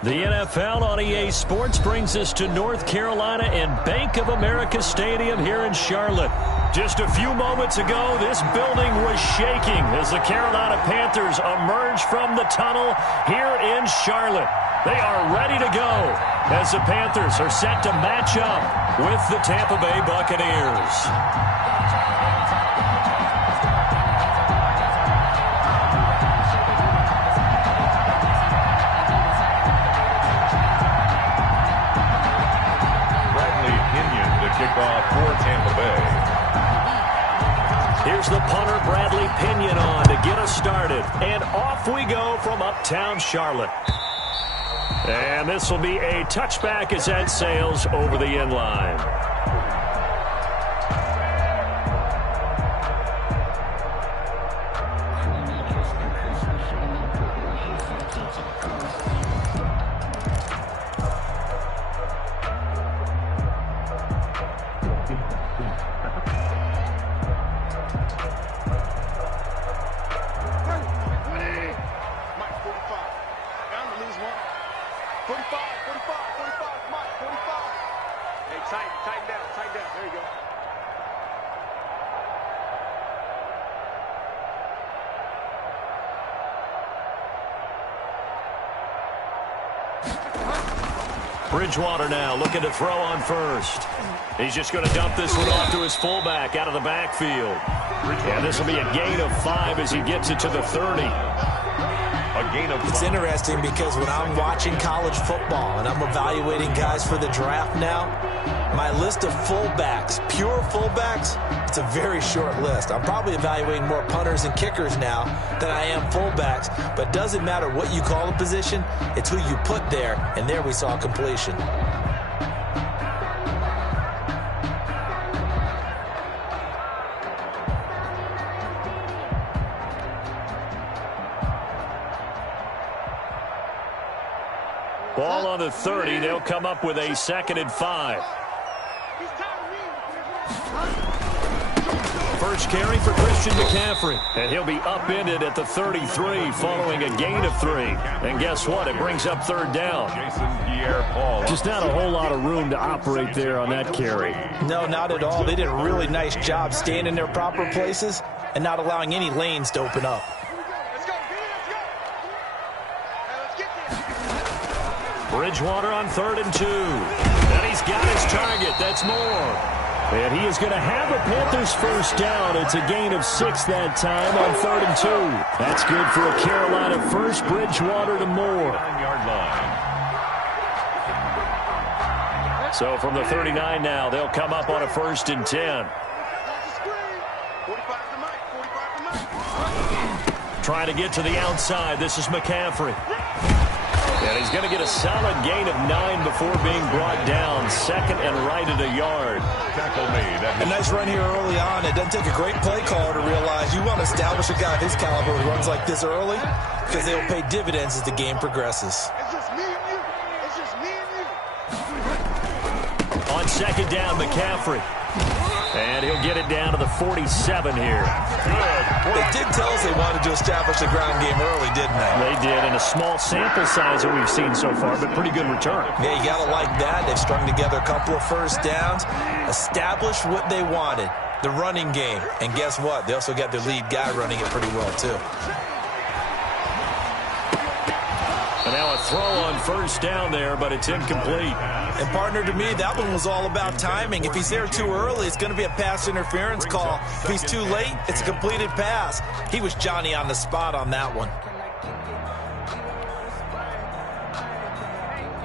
The NFL on EA Sports brings us to North Carolina and Bank of America Stadium here in Charlotte. Just a few moments ago, this building was shaking as the Carolina Panthers emerge from the tunnel here in Charlotte. They are ready to go as the Panthers are set to match up with the Tampa Bay Buccaneers. Kickoff for Tampa Bay. Here's the punter, Bradley Pinion, on to get us started. And off we go from uptown Charlotte. And this will be a touchback as that sails over the end line. Bridgewater now looking to throw on first. He's just going to dump this one off to his fullback out of the backfield. And this will be a gain of 5 as he gets it to the 30. It's interesting because when I'm watching college football and I'm evaluating guys for the draft now, my list of fullbacks, pure fullbacks, it's a very short list. I'm probably evaluating more punters and kickers now than I am fullbacks, but it doesn't matter what you call a position, it's who you put there, and there we saw completion. Ball on the 30. They'll come up with a 2nd and 5. First carry for Christian McCaffrey. And he'll be upended at the 33 following a gain of 3. And guess what? It brings up 3rd down. Just not a whole lot of room to operate there on that carry. No, not at all. They did a really nice job staying in their proper places and not allowing any lanes to open up. Bridgewater on 3rd and 2. And he's got his target. That's more. And he is going to have a Panthers first down. It's a gain of 6 that time on 3rd and 2. That's good for a Carolina first. Bridgewater to Moore. 9-yard line. So from the 39 now, they'll come up on a 1st and 10. Trying to get to the outside. This is McCaffrey. And he's going to get a solid gain of 9 before being brought down. 2nd and right at a yard. Tackle made. A nice run here early on. It doesn't take a great play caller to realize you want to establish a guy of his caliber who runs like this early because they will pay dividends as the game progresses. It's just me and you. It's just me and you. On 2nd down, McCaffrey. And he'll get it down to the 47 here. Good. They did tell us they wanted to establish the ground game early, didn't they? They did, in a small sample size that we've seen so far, but pretty good return. Yeah, you got to like that. They've strung together a couple of first downs, established what they wanted, the running game. And guess what? They also got their lead guy running it pretty well, too. And now a throw on 1st down there, but it's incomplete. And, partner, to me, that one was all about timing. If he's there too early, it's going to be a pass interference call. If he's too late, it's a completed pass. He was Johnny on the spot on that one.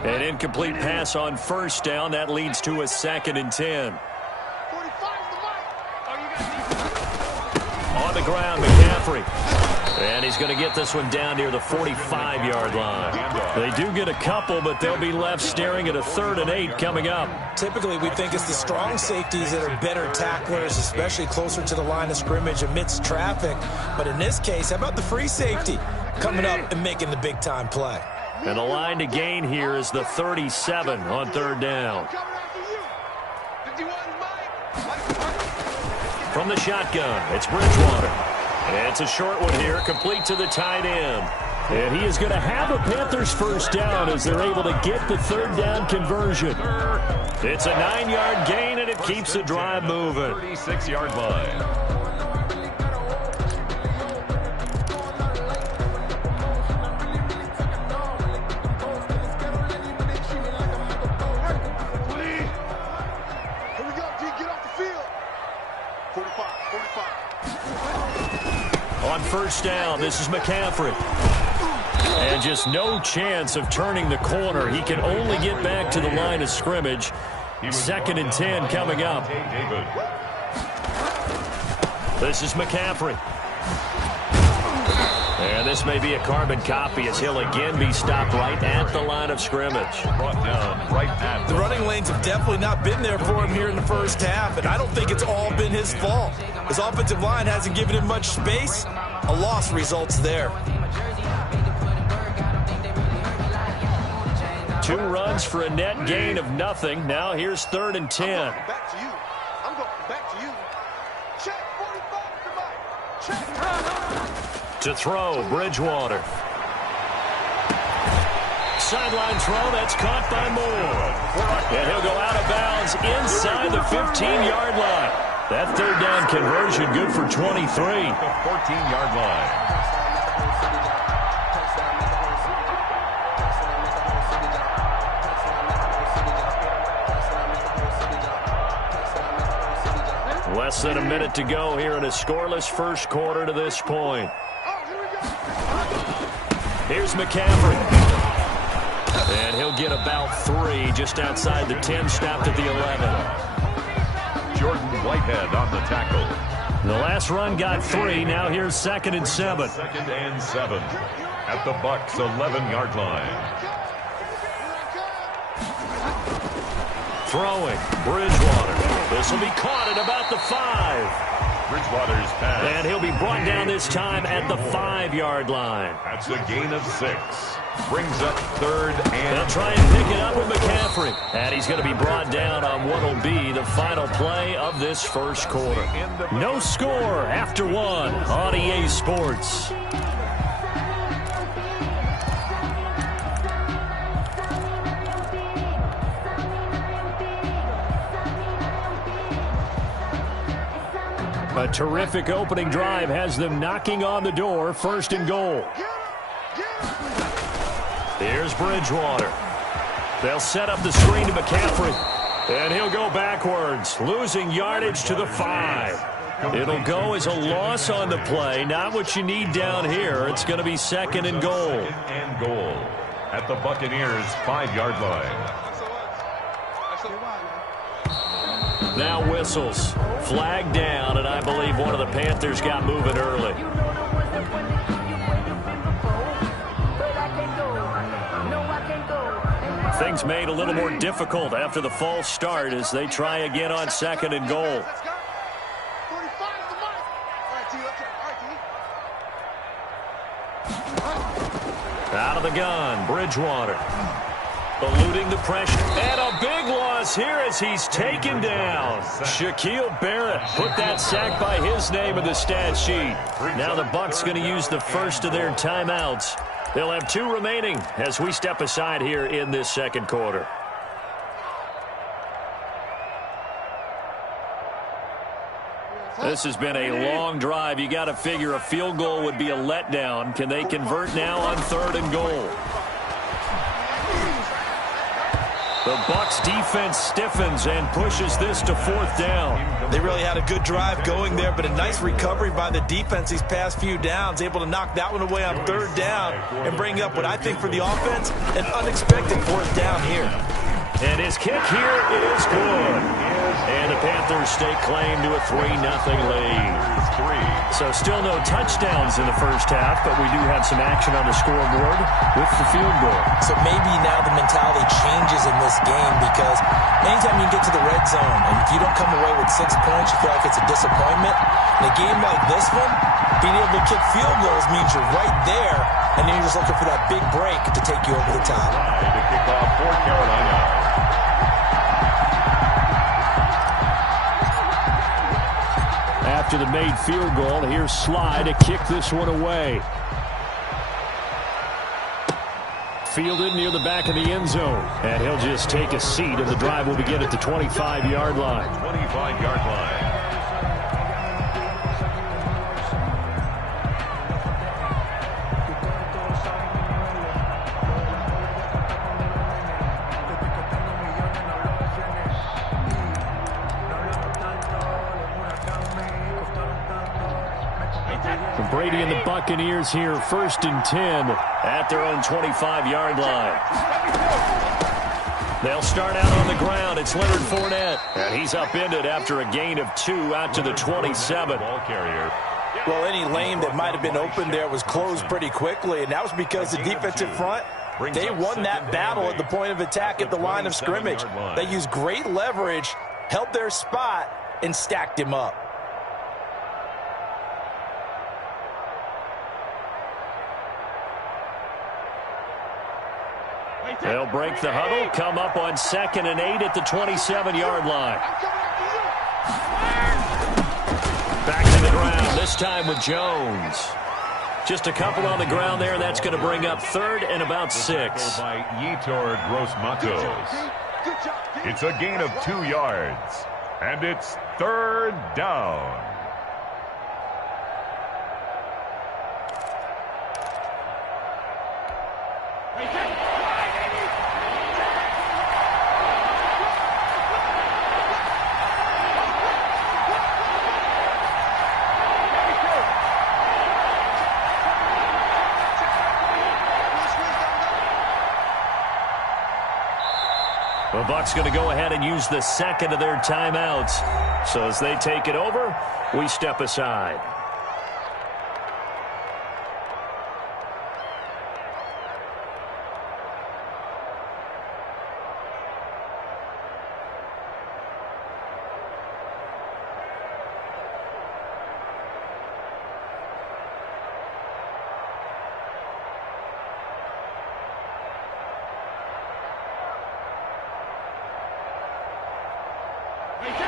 An incomplete pass on 1st down. That leads to a 2nd and 10. On the ground, McCaffrey. And he's going to get this one down near the 45-yard line. They do get a couple, but they'll be left staring at a 3rd and 8 coming up. Typically, we think it's the strong safeties that are better tacklers, especially closer to the line of scrimmage amidst traffic. But in this case, how about the free safety coming up and making the big-time play? And the line to gain here is the 37 on 3rd down. From the shotgun, it's Bridgewater. And it's a short one here, complete to the tight end. And he is going to have a Panthers first down as they're able to get the third down conversion. It's a 9-yard gain, and it keeps the drive moving. 36-yard line. On first down, this is McCaffrey. And just no chance of turning the corner. He can only get back to the line of scrimmage. 2nd and 10 coming up. This is McCaffrey. And this may be a carbon copy as he'll again be stopped right at the line of scrimmage. Brought down right at the running lanes have definitely not been there for him here in the first half, and I don't think it's all been his fault. His offensive line hasn't given him much space. A loss results there. 2 runs for a net gain of nothing. Now here's 3rd and 10. Back to you. I'm going back to you. Check 45 tonight. Check. To throw, Bridgewater. Sideline throw, that's caught by Moore. And he'll go out of bounds inside the 15-yard line. That third down conversion good for 23. The 14-yard line. Less than a minute to go here in a scoreless first quarter to this point. Here's McCaffrey. And he'll get about 3 just outside the 10, stopped at the 11. Jordan Whitehead on the tackle. The last run got 3. Now here's 2nd and 7. 2nd and 7 at the Bucs 11-yard line. Throwing, Bridgewater. This will be caught at about the 5. Bridgewater's pass. And he'll be brought down this time at the 5-yard line. That's a gain of 6. Brings up 3rd and... They'll try and pick it up with McCaffrey. And he's going to be brought down on what will be the final play of this first quarter. No score after 1 on EA Sports. A terrific opening drive has them knocking on the door. 1st and goal. Here's Bridgewater. They'll set up the screen to McCaffrey. And he'll go backwards, losing yardage to the 5. It'll go as a loss on the play. Not what you need down here. It's going to be 2nd and goal. 2nd and goal at the Buccaneers' 5-yard line. Now whistles. Flag down, and I believe one of the Panthers got moving early. Things made a little more difficult after the false start as they try again on 2nd and goal. Out of the gun, Bridgewater. Eluding the pressure. And a big loss here as he's taken down. Shaquille Barrett put that sack by his name in the stat sheet. Now the Bucs going to use the first of their timeouts. They'll have 2 remaining as we step aside here in this second quarter. This has been a long drive. You got to figure a field goal would be a letdown. Can they convert now on 3rd and goal? The Bucs defense stiffens and pushes this to 4th down. They really had a good drive going there, but a nice recovery by the defense these past few downs, able to knock that one away on 3rd down and bring up what I think for the offense, an unexpected 4th down here. And his kick here is good. And the Panthers stake claim to a 3-0 lead. So still no touchdowns in the first half, but we do have some action on the scoreboard with the field goal. So maybe now the mentality changes in this game because anytime you get to the red zone and if you don't come away with 6 points, you feel like it's a disappointment. In a game like this one, being able to kick field goals means you're right there, and then you're just looking for that big break to take you over the top. To kick off for Carolina. After the made field goal, here's Sly to kick this one away. fielded near the back of the end zone. And he'll just take a seat, and the drive will begin at the 25-yard line. 25-yard line. Brady and the Buccaneers here, 1st and 10 at their own 25-yard line. They'll start out on the ground. It's Leonard Fournette, and he's upended after a gain of 2 out to the 27. Ball carrier. Well, any lane that might have been open there was closed pretty quickly, and that was because the defensive front, they won that battle at the point of attack at the line of scrimmage. They used great leverage, held their spot, and stacked him up. They'll break the huddle, come up on 2nd and 8 at the 27-yard line. Back to the ground, this time with Jones. Just a couple on the ground there. That's going to bring up 3rd and about 6. By Yetur Gross-Matos. It's a gain of 2 yards, and it's 3rd down. The Bucs going to go ahead and use the 2nd of their timeouts. So as they take it over, we step aside.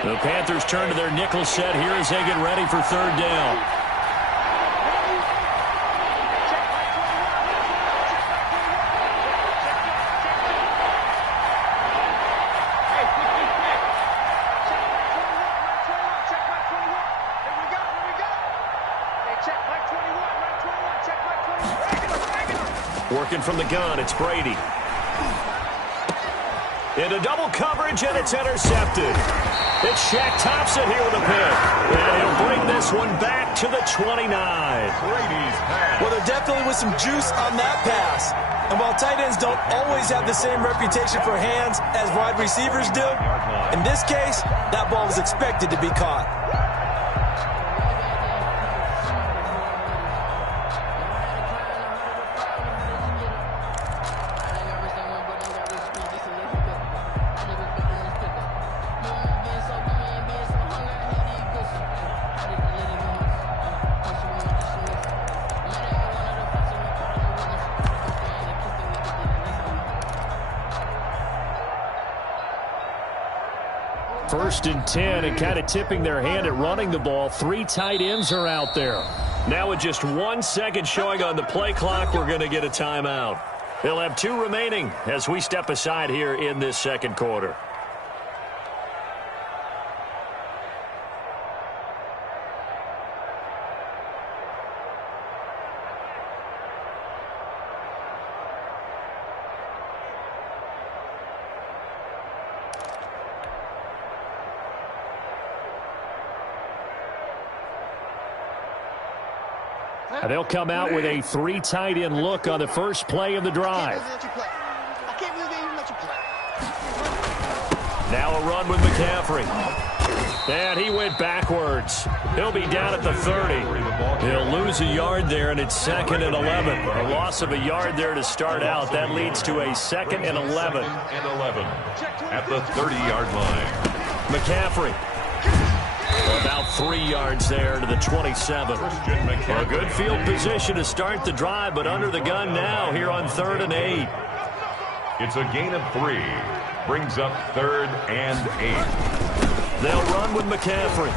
The Panthers turn to their nickel set here as they get ready for 3rd down. Working from the gun, it's Brady. Into double coverage, and it's intercepted. It's Shaq Thompson here with a pick. And he'll bring this one back to the 29. Brady's pass. Well, there definitely was some juice on that pass. And while tight ends don't always have the same reputation for hands as wide receivers do, in this case, that ball was expected to be caught. First and 10, and kind of tipping their hand at running the ball. 3 tight ends are out there. Now with just 1 second showing on the play clock, we're going to get a timeout. They'll have 2 remaining as we step aside here in this 2nd quarter. They'll come out with a 3 tight end look on the first play of the drive. Now a run with McCaffrey. And he went backwards. He'll be down at the 30. He'll lose a yard there, and it's 2nd and 11. A loss of a yard there to start out. That leads to a 2nd and 11. At the 30-yard line. McCaffrey. About 3 yards there to the 27. A good field position to start the drive, but under the gun now here on 3rd and 8. It's a gain of 3. Brings up 3rd and 8. They'll run with McCaffrey.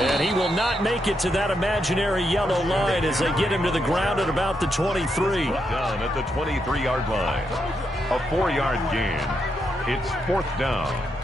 And he will not make it to that imaginary yellow line as they get him to the ground at about the 23. Down at the 23-yard line. A 4-yard gain. It's 4th down.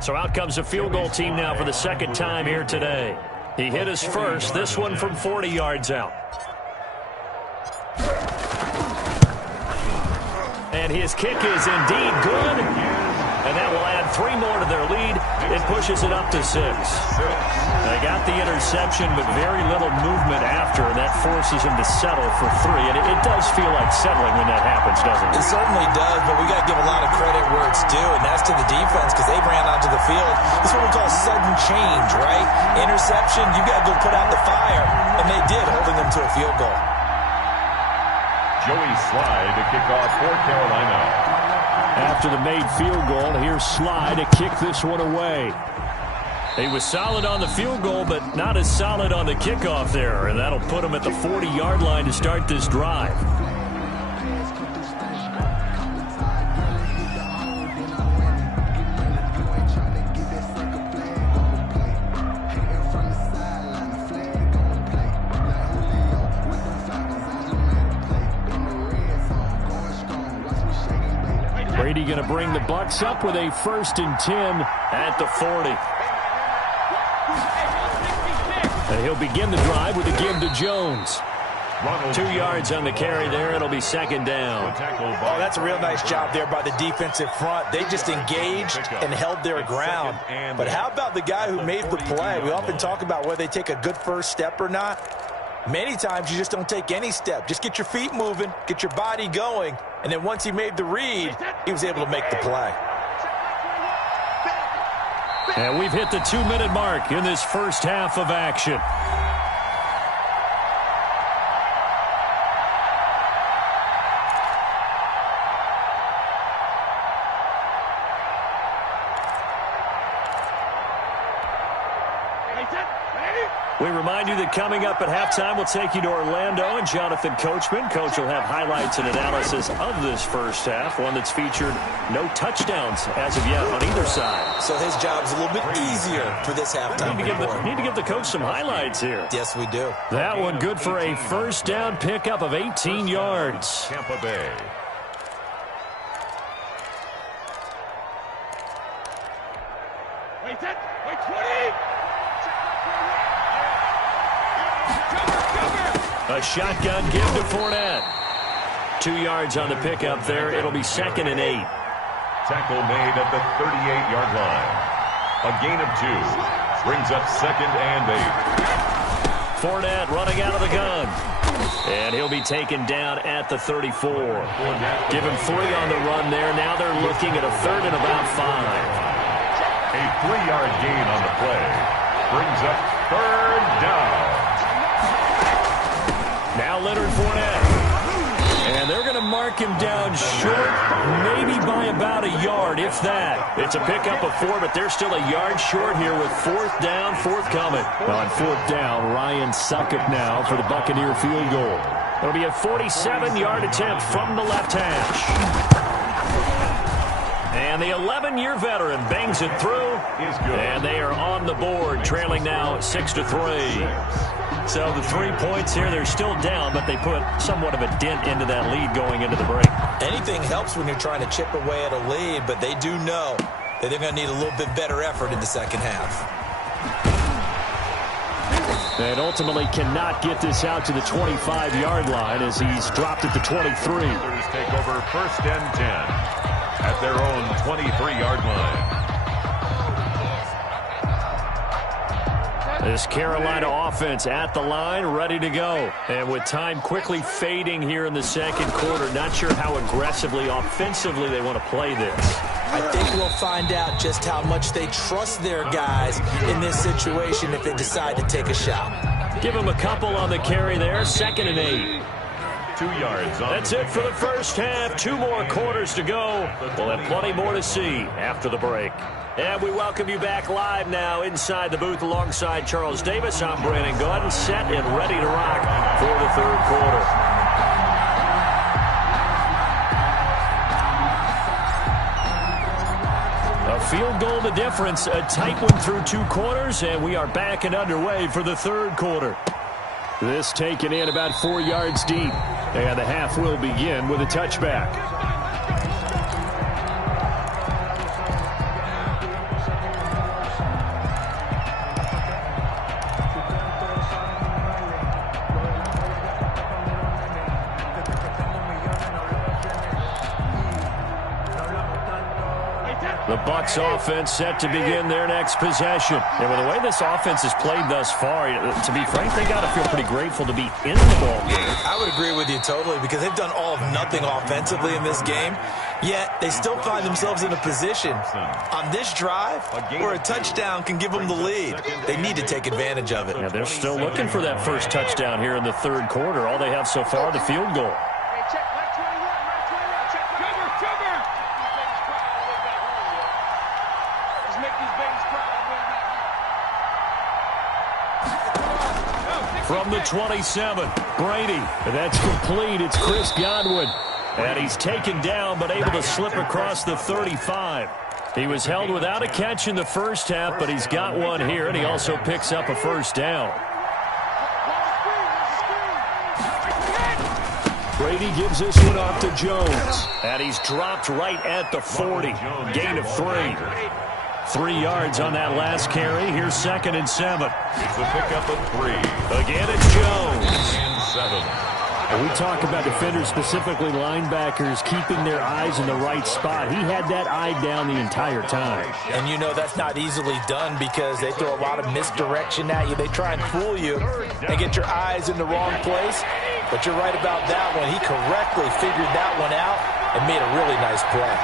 So out comes a field goal team now for the second time here today. He hit his first, this one from 40 yards out. And his kick is indeed good. And that will add 3 more to their lead. It pushes it up to 6. They got the interception, but very little movement after, and that forces him to settle for 3. And it does feel like settling when that happens, doesn't it? It certainly does, but we got to give a lot of credit where it's due, and that's to the defense because they ran onto the field. This is what we call sudden change, right? Interception, you got to go put out the fire, and they did, holding them to a field goal. Joey Slye to kick off for Carolina. After the made field goal, here's Slye to kick this one away. He was solid on the field goal, but not as solid on the kickoff there, and that'll put him at the 40-yard line to start this drive. Brady going to bring the Bucs up with a 1st and 10 at the 40. And he'll begin the drive with a give to Jones. 2 yards on the carry there. It'll be 2nd down. Oh, that's a real nice job there by the defensive front. They just engaged and held their ground. But how about the guy who made the play? We often talk about whether they take a good first step or not. Many times you just don't take any step. Just get your feet moving, get your body going, and then once he made the read, he was able to make the play. And we've hit the 2-minute mark in this first half of action. We remind you that coming up at halftime, we'll take you to Orlando and Jonathan Coachman. Coach will have highlights and analysis of this first half, one that's featured no touchdowns as of yet on either side. So his job's a little bit easier for this halftime. Need to give the coach some highlights here. Yes, we do. That one good for a first down pickup of 18 yards. Tampa Bay. Wait, 20! A shotgun give to Fournette. 2 yards on the pickup there. It'll be 2nd and 8. Tackle made at the 38-yard line. A gain of 2. Brings up 2nd and 8. Fournette running out of the gun. And he'll be taken down at the 34. Give him 3 on the run there. Now they're looking at a 3rd and about 5. A 3-yard gain on the play. Brings up 3rd down. Now Leonard Fournette. And they're going to mark him down short, maybe by about a yard, if that. It's a pickup of 4, but they're still a yard short here with 4th down forthcoming. On 4th down, Ryan Succop now for the Buccaneer field goal. It'll be a 47-yard attempt from the left hash. And the 11-year veteran bangs it through. And they are on the board, trailing now 6-3. So the 3 points here, they're still down, but they put somewhat of a dent into that lead going into the break. Anything helps when you're trying to chip away at a lead, but they do know that they're going to need a little bit better effort in the second half. And ultimately cannot get this out to the 25-yard line as he's dropped at the 23. Take over 1st and 10 at their own 23-yard line. This Carolina offense at the line, ready to go. And with time quickly fading here in the second quarter, not sure how aggressively, offensively they want to play this. I think we'll find out just how much they trust their guys in this situation if they decide to take a shot. Give them a couple on the carry there, 2nd and 8. 2 yards. That's it for the first half. 2 more quarters to go. We'll have plenty more to see after the break. And we welcome you back live now inside the booth alongside Charles Davis. I'm Brandon Gordon, set and ready to rock for the third quarter. A field goal the difference, a tight one through 2 quarters, and we are back and underway for the third quarter. This taken in about 4 yards deep, and the half will begin with a touchback. The Bucs offense set to begin their next possession. And with the way this offense has played thus far, to be frank, they got to feel pretty grateful to be in the ball game. I would agree with you totally because they've done all of nothing offensively in this game, yet they still find themselves in a position on this drive where a touchdown can give them the lead. They need to take advantage of it. Yeah, they're still looking for that first touchdown here in the third quarter. All they have so far, the field goal. From the 27, Brady. That's complete. It's Chris Godwin. And he's taken down but able to slip across the 35. He was held without a catch in the first half, but he's got one here, and he also picks up a first down. Brady gives this one off to Jones. And he's dropped right at the 40. Gain of 3. 3 yards on that last carry. Here's 2nd and 7. It's a pickup of 3. Again, it's Jones. And 7. And we talk about defenders, specifically linebackers, keeping their eyes in the right spot. He had that eye down the entire time. And you know that's not easily done because they throw a lot of misdirection at you. They try and fool you and get your eyes in the wrong place. But you're right about that one. He correctly figured that one out and made a really nice play.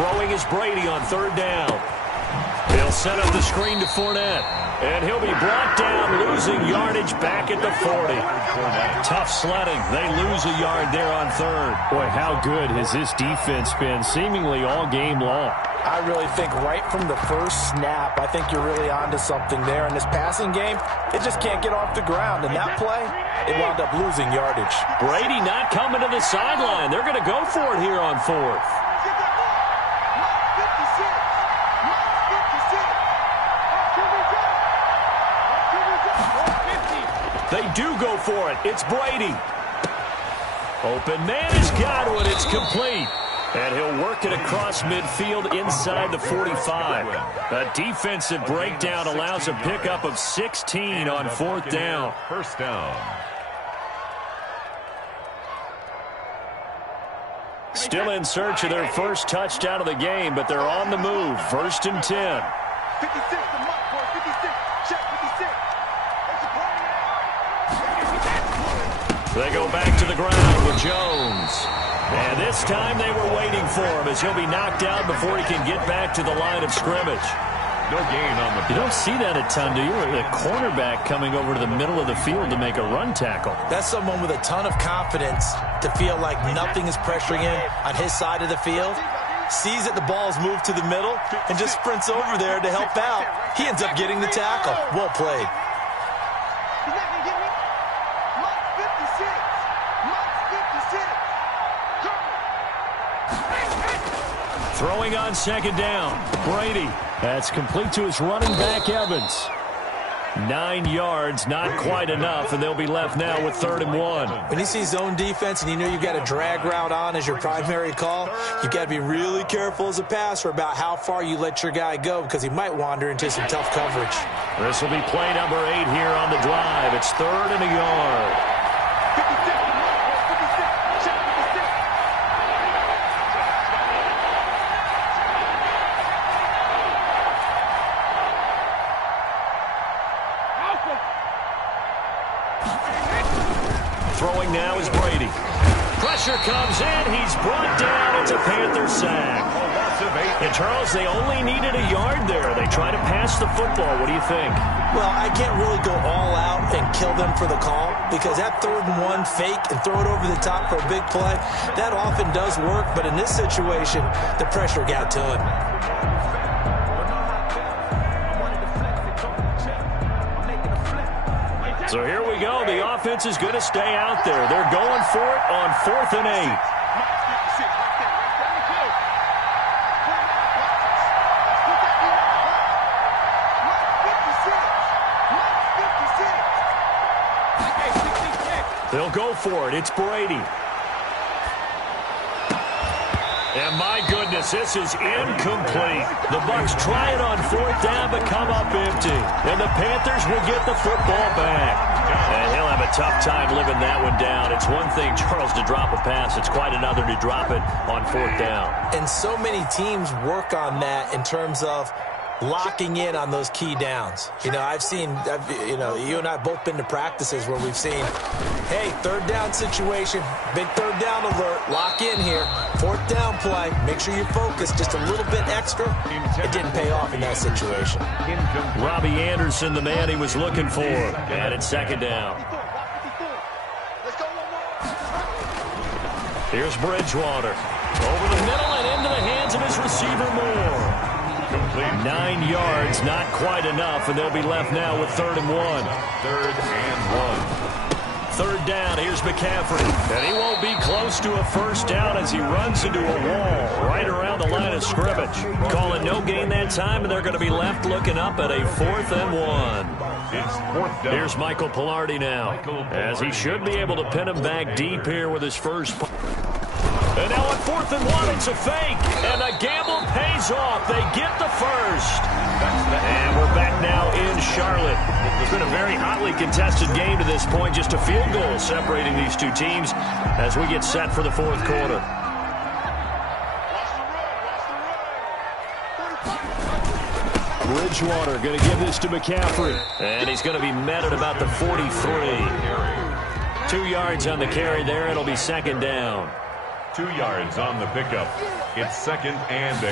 Throwing is Brady on 3rd down. He'll set up the screen to Fournette. And he'll be brought down, losing yardage back at the 40. Tough sledding. They lose a yard there on 3rd. Boy, how good has this defense been seemingly all game long? I really think right from the first snap, I think you're really onto something there. In this passing game, it just can't get off the ground. And that play, it wound up losing yardage. Brady not coming to the sideline. They're going to go for it here on 4th. They do go for it. It's Brady. Open man is Godwin. It's complete. And he'll work it across midfield inside the 45. A defensive breakdown allows a pickup of 16 on 4th down. First down. Still in search of their first touchdown of the game, but they're on the move. 1st and 10. 56 to Mike, 56. Check 56. They go back to the ground with Jones. And this time they were waiting for him as he'll be knocked out before he can get back to the line of scrimmage. No gain on the play. You don't see that a ton, do you? The cornerback coming over to the middle of the field to make a run tackle. That's someone with a ton of confidence to feel like nothing is pressuring him on his side of the field. Sees that the ball's moved to the middle and just sprints over there to help out. He ends up getting the tackle. Well played. He's not going to get me. Mike 56. Mike 56. Throwing on 2nd down. Brady. That's complete to his running back, Evans. 9 yards, not quite enough, and they'll be left now with 3rd and 1. When you see zone defense and you know you've got a drag route on as your primary call, you've got to be really careful as a passer about how far you let your guy go because he might wander into some tough coverage. This will be play number 8 here on the drive. It's 3rd and a yard. 56 to Mike, 56. Check 56. Throwing now is Brady. Pressure comes in. He's brought down. It's a Panther sack. impressive 8. And Charles, they only needed a yard there. They try to pass the football. What do you think? Well, I can't really go all out and kill them for the call because that 3rd and 1 fake and throw it over the top for a big play, that often does work. But in this situation, the pressure got to him. So here we go. The offense is going to stay out there. They're going for it on 4th and 8. They'll go for it. It's Brady. And my goodness, this is incomplete. The Bucs try it on 4th down, but come up empty. And the Panthers will get the football back. And he'll have a tough time living that one down. It's one thing, Charles, to drop a pass. It's quite another to drop it on 4th down. And so many teams work on that in terms of locking in on those key downs. You know, you and I have both been to practices where we've seen, hey, 3rd down situation, big 3rd down alert, lock in here, 4th down play, make sure you focus just a little bit extra. It didn't pay off in that situation. Robbie Anderson, the man he was looking for, and it's 2nd down. Here's Bridgewater. Over the middle and into the hands of his receiver Moore. Complete. 9 yards, not quite enough, and they'll be left now with 3rd and 1. 3rd and 1. 3rd down, here's McCaffrey. And he won't be close to a 1st down as he runs into a wall right around the line of scrimmage. Calling no gain that time, and they're going to be left looking up at a 4th and 1. It's 4th down. Here's Michael Pilardi now, as he should be able to pin him back deep here with his first. And now on 4th and 1, it's a fake. And the gamble pays off. They get the first. And we're back now in Charlotte. It's been a very hotly contested game to this point. Just a field goal separating these two teams as we get set for the 4th quarter. Bridgewater going to give this to McCaffrey. And he's going to be met at about the 43. 2 yards on the carry there. It'll be 2nd down. 2 yards on the pickup. It's 2nd and 8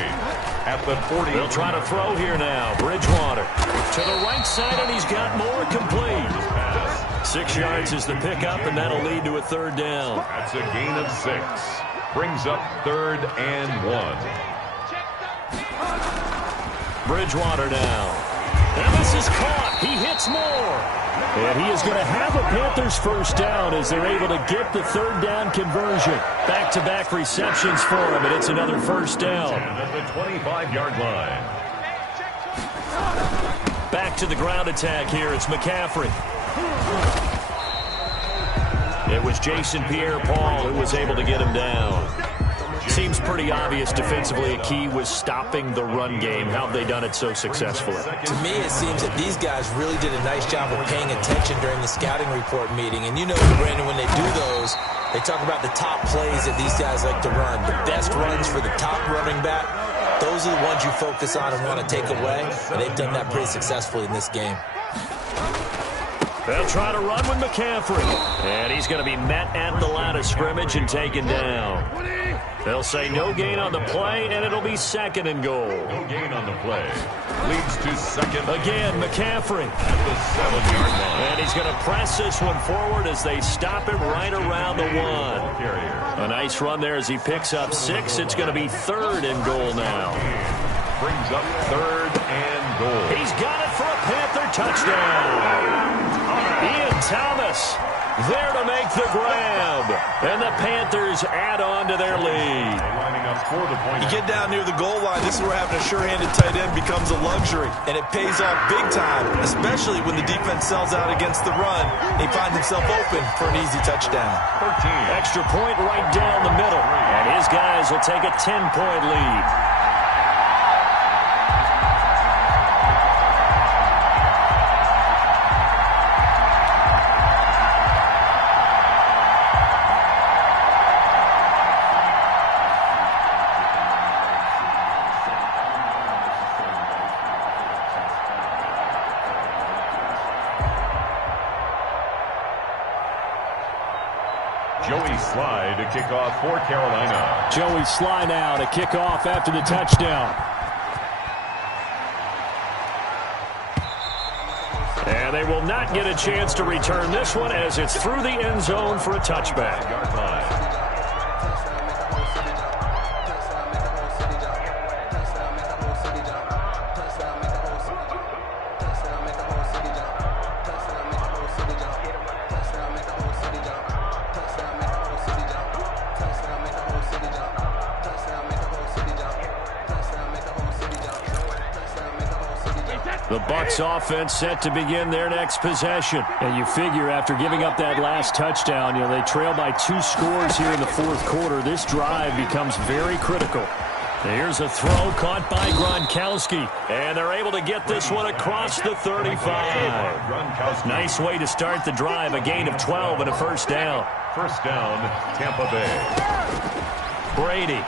at the 40. They'll try to throw here now. Bridgewater to the right side, and he's got more complete. 6 yards is the pickup, and that'll lead to a 3rd down. That's a gain of 6. Brings up 3rd and 1. Bridgewater now. And this is caught. He hits more. And he is going to have a Panthers 1st down as they're able to get the 3rd down conversion. Back-to-back receptions for him, and it's another 1st down. At the 25-yard line. Back to the ground attack here. It's McCaffrey. It was Jason Pierre-Paul who was able to get him down. Seems pretty obvious defensively a key was stopping the run game. How have they done it so successfully? To me, it seems that these guys really did a nice job of paying attention during the scouting report meeting. And you know, Brandon, when they do those, they talk about the top plays that these guys like to run. The best runs for the top running back, those are the ones you focus on and want to take away. And they've done that pretty successfully in this game. They'll try to run with McCaffrey. And he's going to be met at the line of scrimmage and taken down. They'll say no gain on the play, and it'll be 2nd and goal. No gain on the play. Leads to 2nd. Again, McCaffrey. At the 7-yard line. And he's going to press this one forward as they stop him right around the 1. A nice run there as he picks up 6. It's going to be 3rd and goal now. Brings up 3rd and goal. He's got it for a Panther touchdown. Ian Thomas there to make the grab. And the Panthers add on to their lead. You get down near the goal line, this is where having a sure-handed tight end becomes a luxury. And it pays off big time, especially when the defense sells out against the run. And he finds himself open for an easy touchdown. 13. Extra point right down the middle. And his guys will take a 10-point lead. Joey Sly to kick off for Carolina. Joey Sly now to kick off after the touchdown. And they will not get a chance to return this one as it's through the end zone for a touchback. Yard line. The Bucs offense set to begin their next possession. And you figure after giving up that last touchdown, they trail by 2 scores here in the fourth quarter. This drive becomes very critical. Here's a throw caught by Gronkowski. And they're able to get this one across the 35. Nice way to start the drive. A gain of 12 and a first down. First down, Tampa Bay. Brady.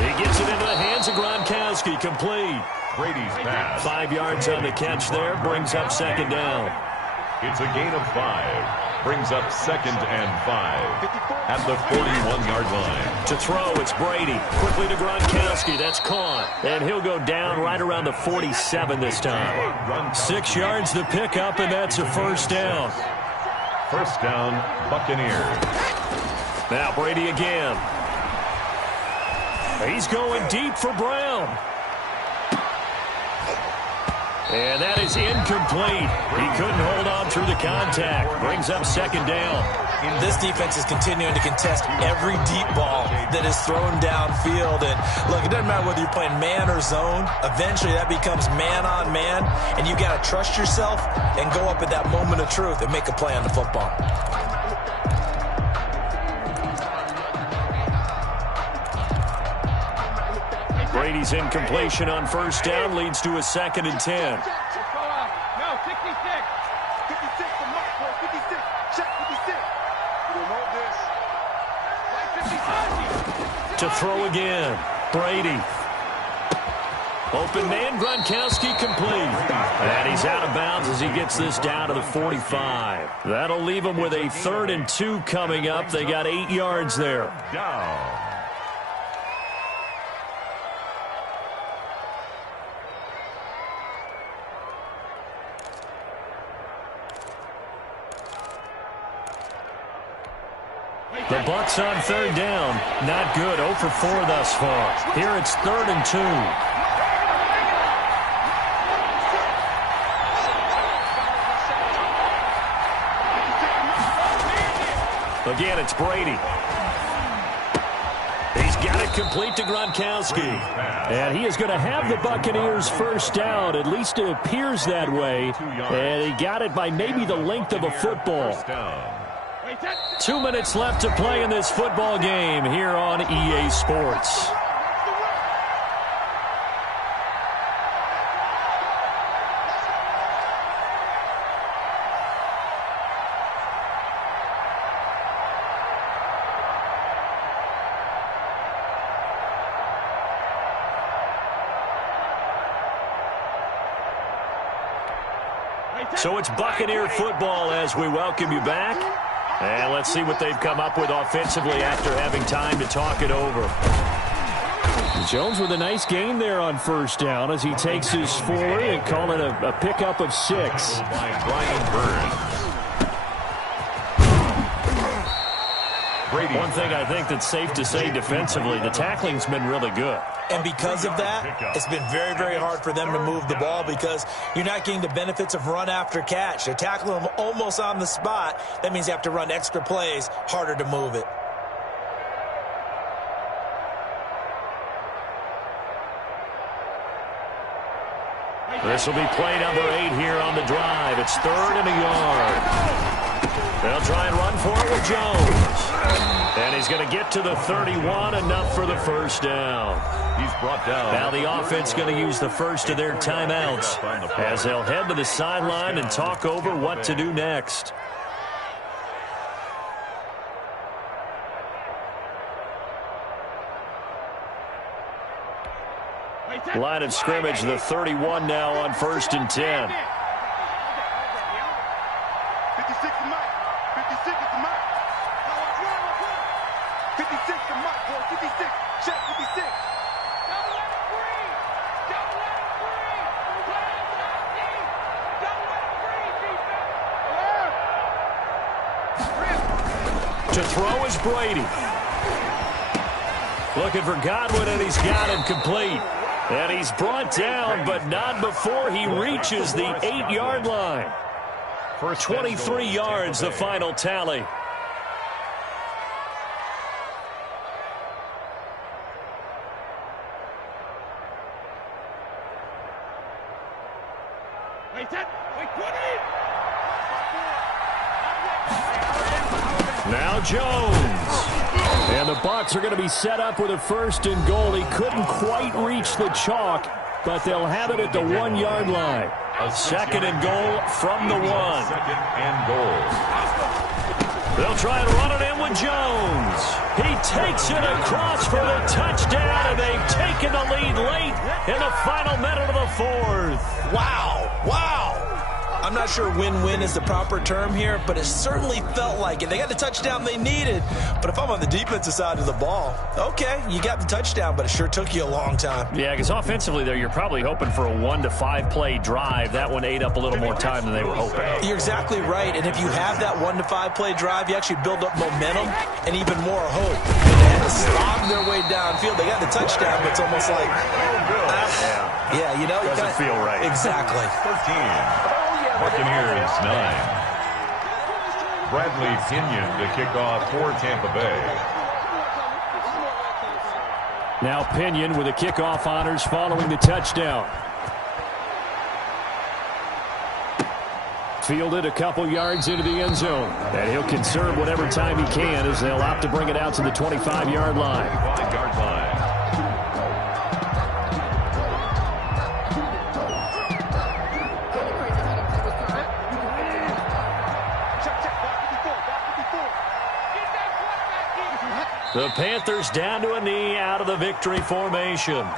He gets it into the hands of Gronkowski. Complete. Brady's pass. 5 yards on the catch there. Brings up second down. It's a gain of 5. Brings up second and 5 at the 41-yard line. To throw, it's Brady. Quickly to Gronkowski. That's caught. And he'll go down right around the 47 this time. 6 yards to pick up, and that's a first down. First down, Buccaneers. Now Brady again. He's going deep for Brown. And that is incomplete. He couldn't hold on through the contact. Brings up second down. This defense is continuing to contest every deep ball that is thrown downfield. And look, it doesn't matter whether you're playing man or zone. Eventually that becomes man on man. And you got to trust yourself and go up at that moment of truth and make a play on the football. Brady's incompletion on first down leads to a second and 10. No, 66. 56 for Mike, bro. 56. Check 56. We don't want this. To throw again. Brady. Open man, Gronkowski complete. And he's out of bounds as he gets this down to the 45. That'll leave him with a 3rd and 2 coming up. They got 8 yards there. Down. The Bucs on 3rd down. Not good. 0 for 4 thus far. Here it's 3rd and 2. Again, it's Brady. He's got it complete to Gronkowski. And he is going to have the Buccaneers first down. At least it appears that way. And he got it by maybe the length of a football. 2 minutes left to play in this football game here on EA Sports. So it's Buccaneer football as we welcome you back. And let's see what they've come up with offensively after having time to talk it over. Jones with a nice gain there on first down as he takes his forward and call it a pickup of 6. By Brian Burns. Brady. One thing I think that's safe to say defensively, the tackling's been really good. And because of that, it's been very, very hard for them to move the ball because you're not getting the benefits of run after catch. They're tackling them almost on the spot. That means you have to run extra plays, harder to move it. This will be play number 8 here on the drive. It's 3rd and a yard. They'll try and run for it with Jones. And he's going to get to the 31, enough for the first down. He's brought down. Now the offense going to use the first of their timeouts as they'll head to the sideline and talk over what to do next. Line of scrimmage, the 31 now on 1st and 10. 56 is Mike. 56 is Mike. 56 to Mike, boy. 56. Check 56. To throw is Brady. Looking for Godwin, and he's got him complete. And he's brought down, but not before he reaches the 8-yard line. 23 yards, the final tally. Now Jones. And the Bucs are going to be set up with a 1st and goal. He couldn't quite reach the chalk, but they'll have it at the 1-yard line. 2nd and goal from the 1. 2nd and goal. They'll try and run it in with Jones. He takes it across for the touchdown, and they've taken the lead late in the final minute of the 4th. Wow. I'm not sure win-win is the proper term here, but it certainly felt like it. They got the touchdown they needed, but if I'm on the defensive side of the ball, okay, you got the touchdown, but it sure took you a long time. Yeah, because offensively, there, you're probably hoping for a 1 to 5 play drive. That one ate up a little more time than they were hoping. You're exactly right, and if you have that 1 to 5 play drive, you actually build up momentum and even more hope. But they had to slog their way downfield. They got the touchdown, but it's almost like, yeah, you know, doesn't feel right. Exactly. 13. Buccaneers 9. Bradley Pinion to kick off for Tampa Bay. Now Pinion with the kickoff honors following the touchdown. Fielded a couple yards into the end zone. And he'll conserve whatever time he can as they'll opt to bring it out to the 25-yard line. 25-yard line. The Panthers down to a knee out of the victory formation.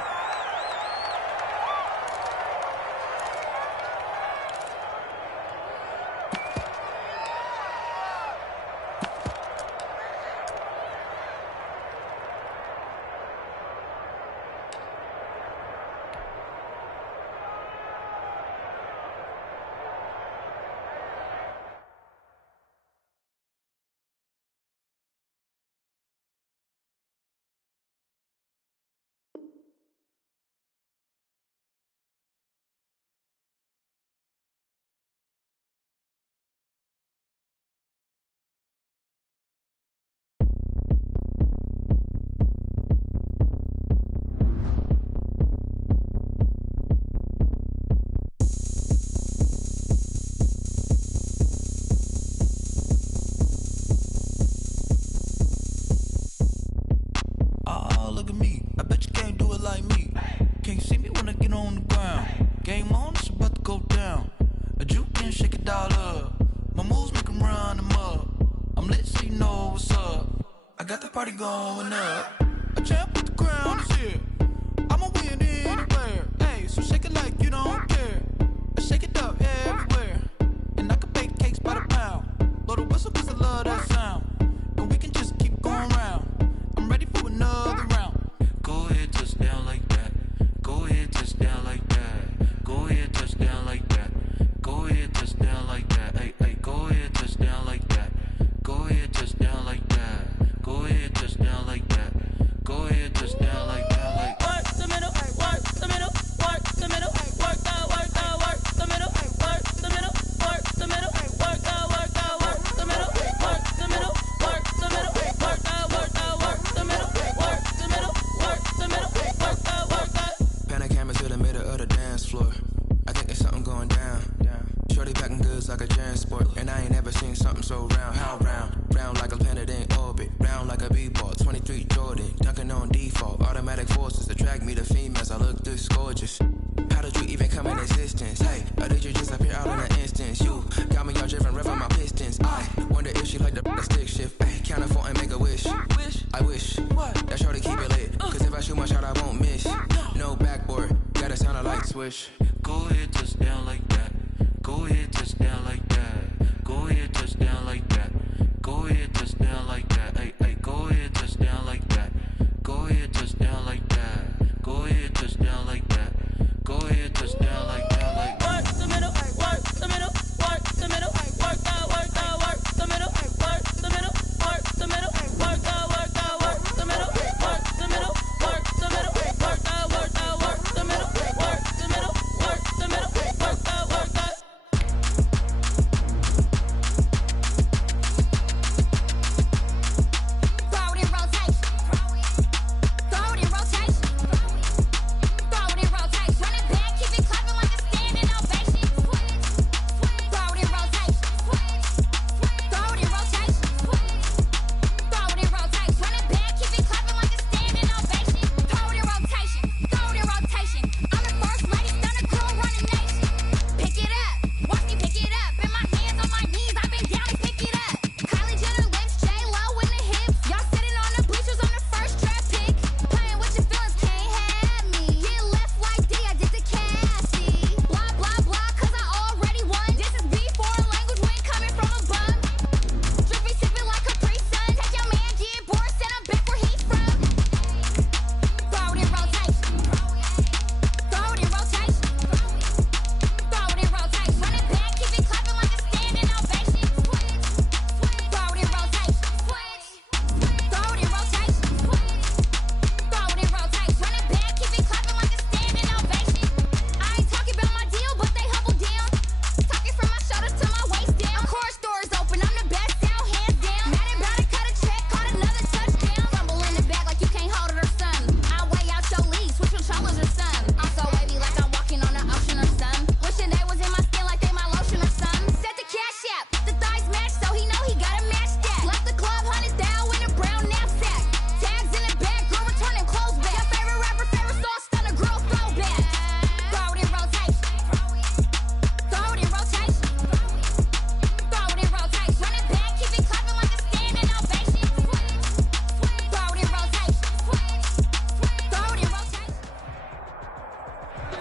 Going up. A champ with the crown is here. I'ma win anywhere. Hey, so shake it like you don't care. I shake it up everywhere. And I can bake cakes by the pound. Blow the whistle cause I love that sound. And we can just keep going round. I'm ready for another round. Go ahead, touch down like that. Go ahead, touch down like that. Go ahead, touch down like that. Go ahead, touch down like that. Hey, hey, go ahead, touch down like that. Go ahead, touch down like that. Go ahead, touch down like that. Go ahead, touch down like that. Like work the middle, work the middle, work the middle, work the middle, work the middle, work the middle, work the middle, work the middle, work the middle, work the middle, work the middle, work the. Pan a camera to the middle of the dance floor. I think there's something going down. Shorty packing goods like a transport, and I ain't never seen something so round. How round? Round like a planet in orbit, round like a b-ball. 23 Jordan, dunking on default. Automatic forces attract me to females. I look this gorgeous. How did you even come in existence? Hey, or did you just appear out in an instance? You got me all driven, revving my pistons. I wonder if she like the stick shift. Hey, count a four and make a wish. I wish that shorty keep it lit. Cause if I shoot my shot, I won't miss. No backboard, gotta sound a light switch. Go ahead, touch down like that. Go ahead, touch down like that. Go ahead, touch down like that. Go ahead, touch down like that. Hey, hey, go ahead, touch down.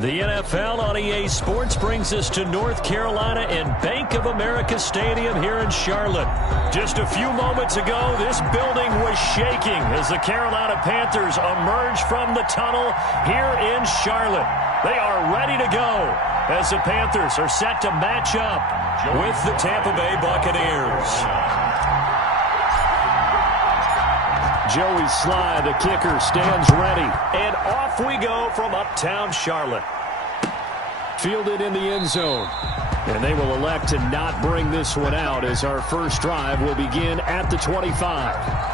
The NFL on EA Sports brings us to North Carolina and Bank of America Stadium here in Charlotte. Just a few moments ago, this building was shaking as the Carolina Panthers emerge from the tunnel here in Charlotte. They are ready to go as the Panthers are set to match up with the Tampa Bay Buccaneers. Joey Sly, the kicker, stands ready. And off we go from uptown Charlotte. Fielded in the end zone. And they will elect to not bring this one out as our first drive will begin at the 25.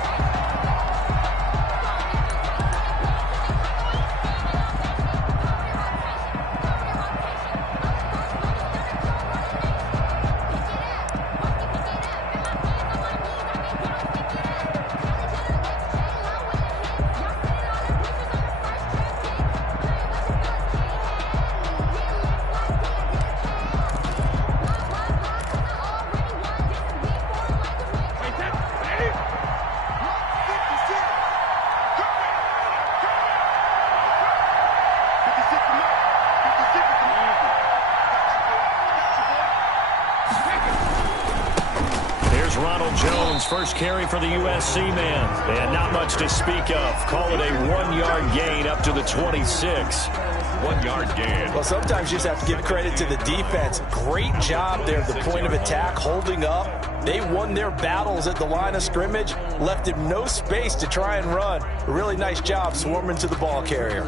First carry for the USC man. And not much to speak of. Call it a 1-yard gain up to the 26. 1-yard gain. Well, sometimes you just have to give credit to the defense. Great job there at the point of attack, holding up. They won their battles at the line of scrimmage, left him no space to try and run. A really nice job swarming to the ball carrier.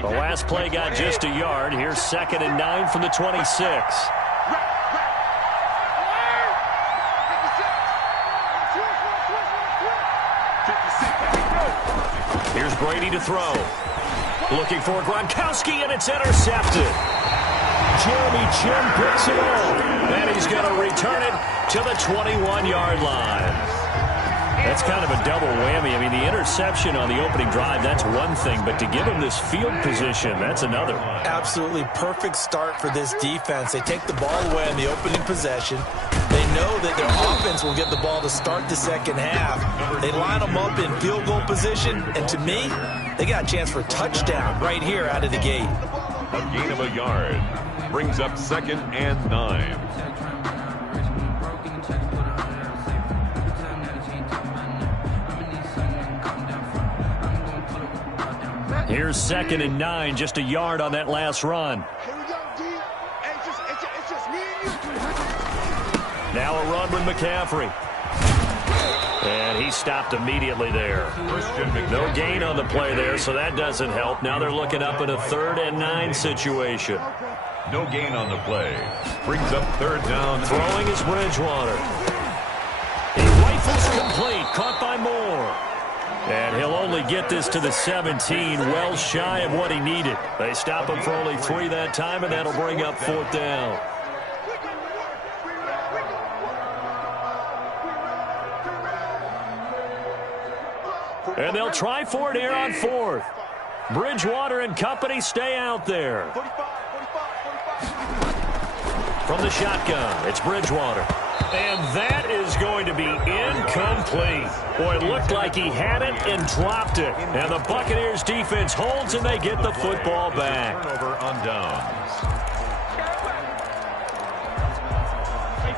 The last play got just a yard. Here's 2nd and 9 from the 26. Here's Brady to throw. Looking for Gronkowski, and it's intercepted. Jeremy Chin picks it up, and he's going to return it to the 21-yard line. That's kind of a double whammy. I mean, the interception on the opening drive, that's one thing, but to give him this field position, that's another. Absolutely perfect start for this defense. They take the ball away on the opening possession. They know that their offense will get the ball to start the second half. They line them up in field goal position, and to me, they got a chance for a touchdown right here out of the gate. A gain of a yard brings up 2nd and 9. Here's 2nd and 9, just a yard on that last run. Now a run with McCaffrey. And he stopped immediately there. No gain on the play there, so that doesn't help. Now they're looking up at a 3rd and 9 situation. No gain on the play. Brings up 3rd down. Throwing is Bridgewater. He rifles complete, caught by Moore. And he'll only get this to the 17, well shy of what he needed. They stop him for only 3 that time, and that'll bring up 4th down. And they'll try for it here on 4th. Bridgewater and company stay out there. From the shotgun, it's Bridgewater. And that is going to be incomplete. Boy, it looked like he had it and dropped it. And the Buccaneers defense holds and they get the football back. Turnover on downs.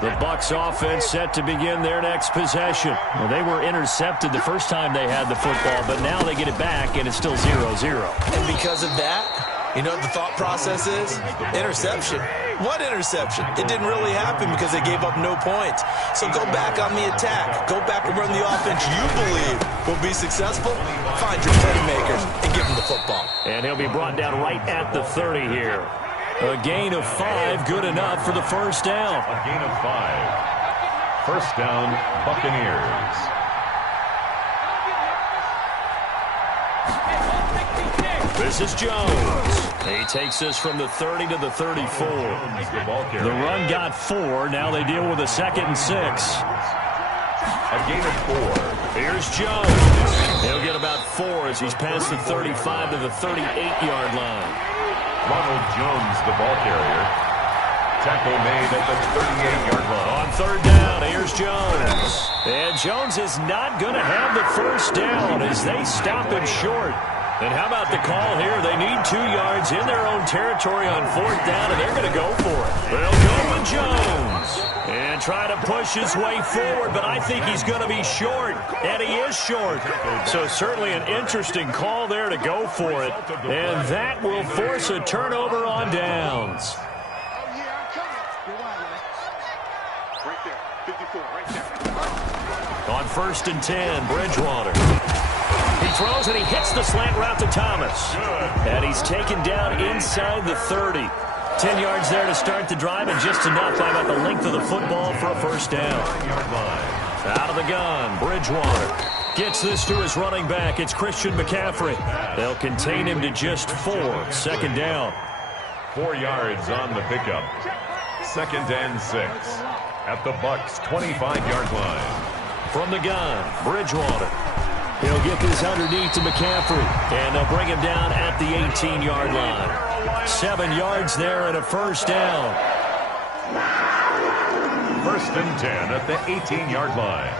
The Bucs offense set to begin their next possession. Well, they were intercepted the first time they had the football, but now they get it back and it's still 0-0. And because of that, you know what the thought process is? Interception. What interception? It didn't really happen because they gave up no points. So go back on the attack. Go back and run the offense you believe will be successful. Find your playmakers and give them the football. And he'll be brought down right at the 30 here. A gain of 5, good enough for the first down. A gain of 5. First down, Buccaneers. This is Jones. He takes this from the 30 to the 34. The run got 4. Now they deal with a 2nd and 6. A gain of 4. Here's Jones. He'll get about 4 as he's past the 35 to the 38-yard line. Ronald Jones, the ball carrier. Tackle made at the 38-yard line. On third down, here's Jones. And Jones is not going to have the first down as they stop him short. And how about the call here? They need 2 yards in their own territory on fourth down, and they're going to go for it. They'll go with Jones. And try to push his way forward, but I think he's going to be short. And he is short. So certainly an interesting call there to go for it. And that will force a turnover on downs. On first and 10, Bridgewater. He throws and he hits the slant route to Thomas. And he's taken down inside the 30. 10 yards there to start the drive, and just enough by about the length of the football for a first down. Out of the gun, Bridgewater gets this to his running back. It's Christian McCaffrey. They'll contain him to just 4. Second down. 4 yards on the pickup. 2nd and 6 at the Bucs' 25-yard line. From the gun, Bridgewater. He'll get this underneath to McCaffrey, and they'll bring him down at the 18-yard line. 7 yards there and a first down. 1st and 10 at the 18-yard line.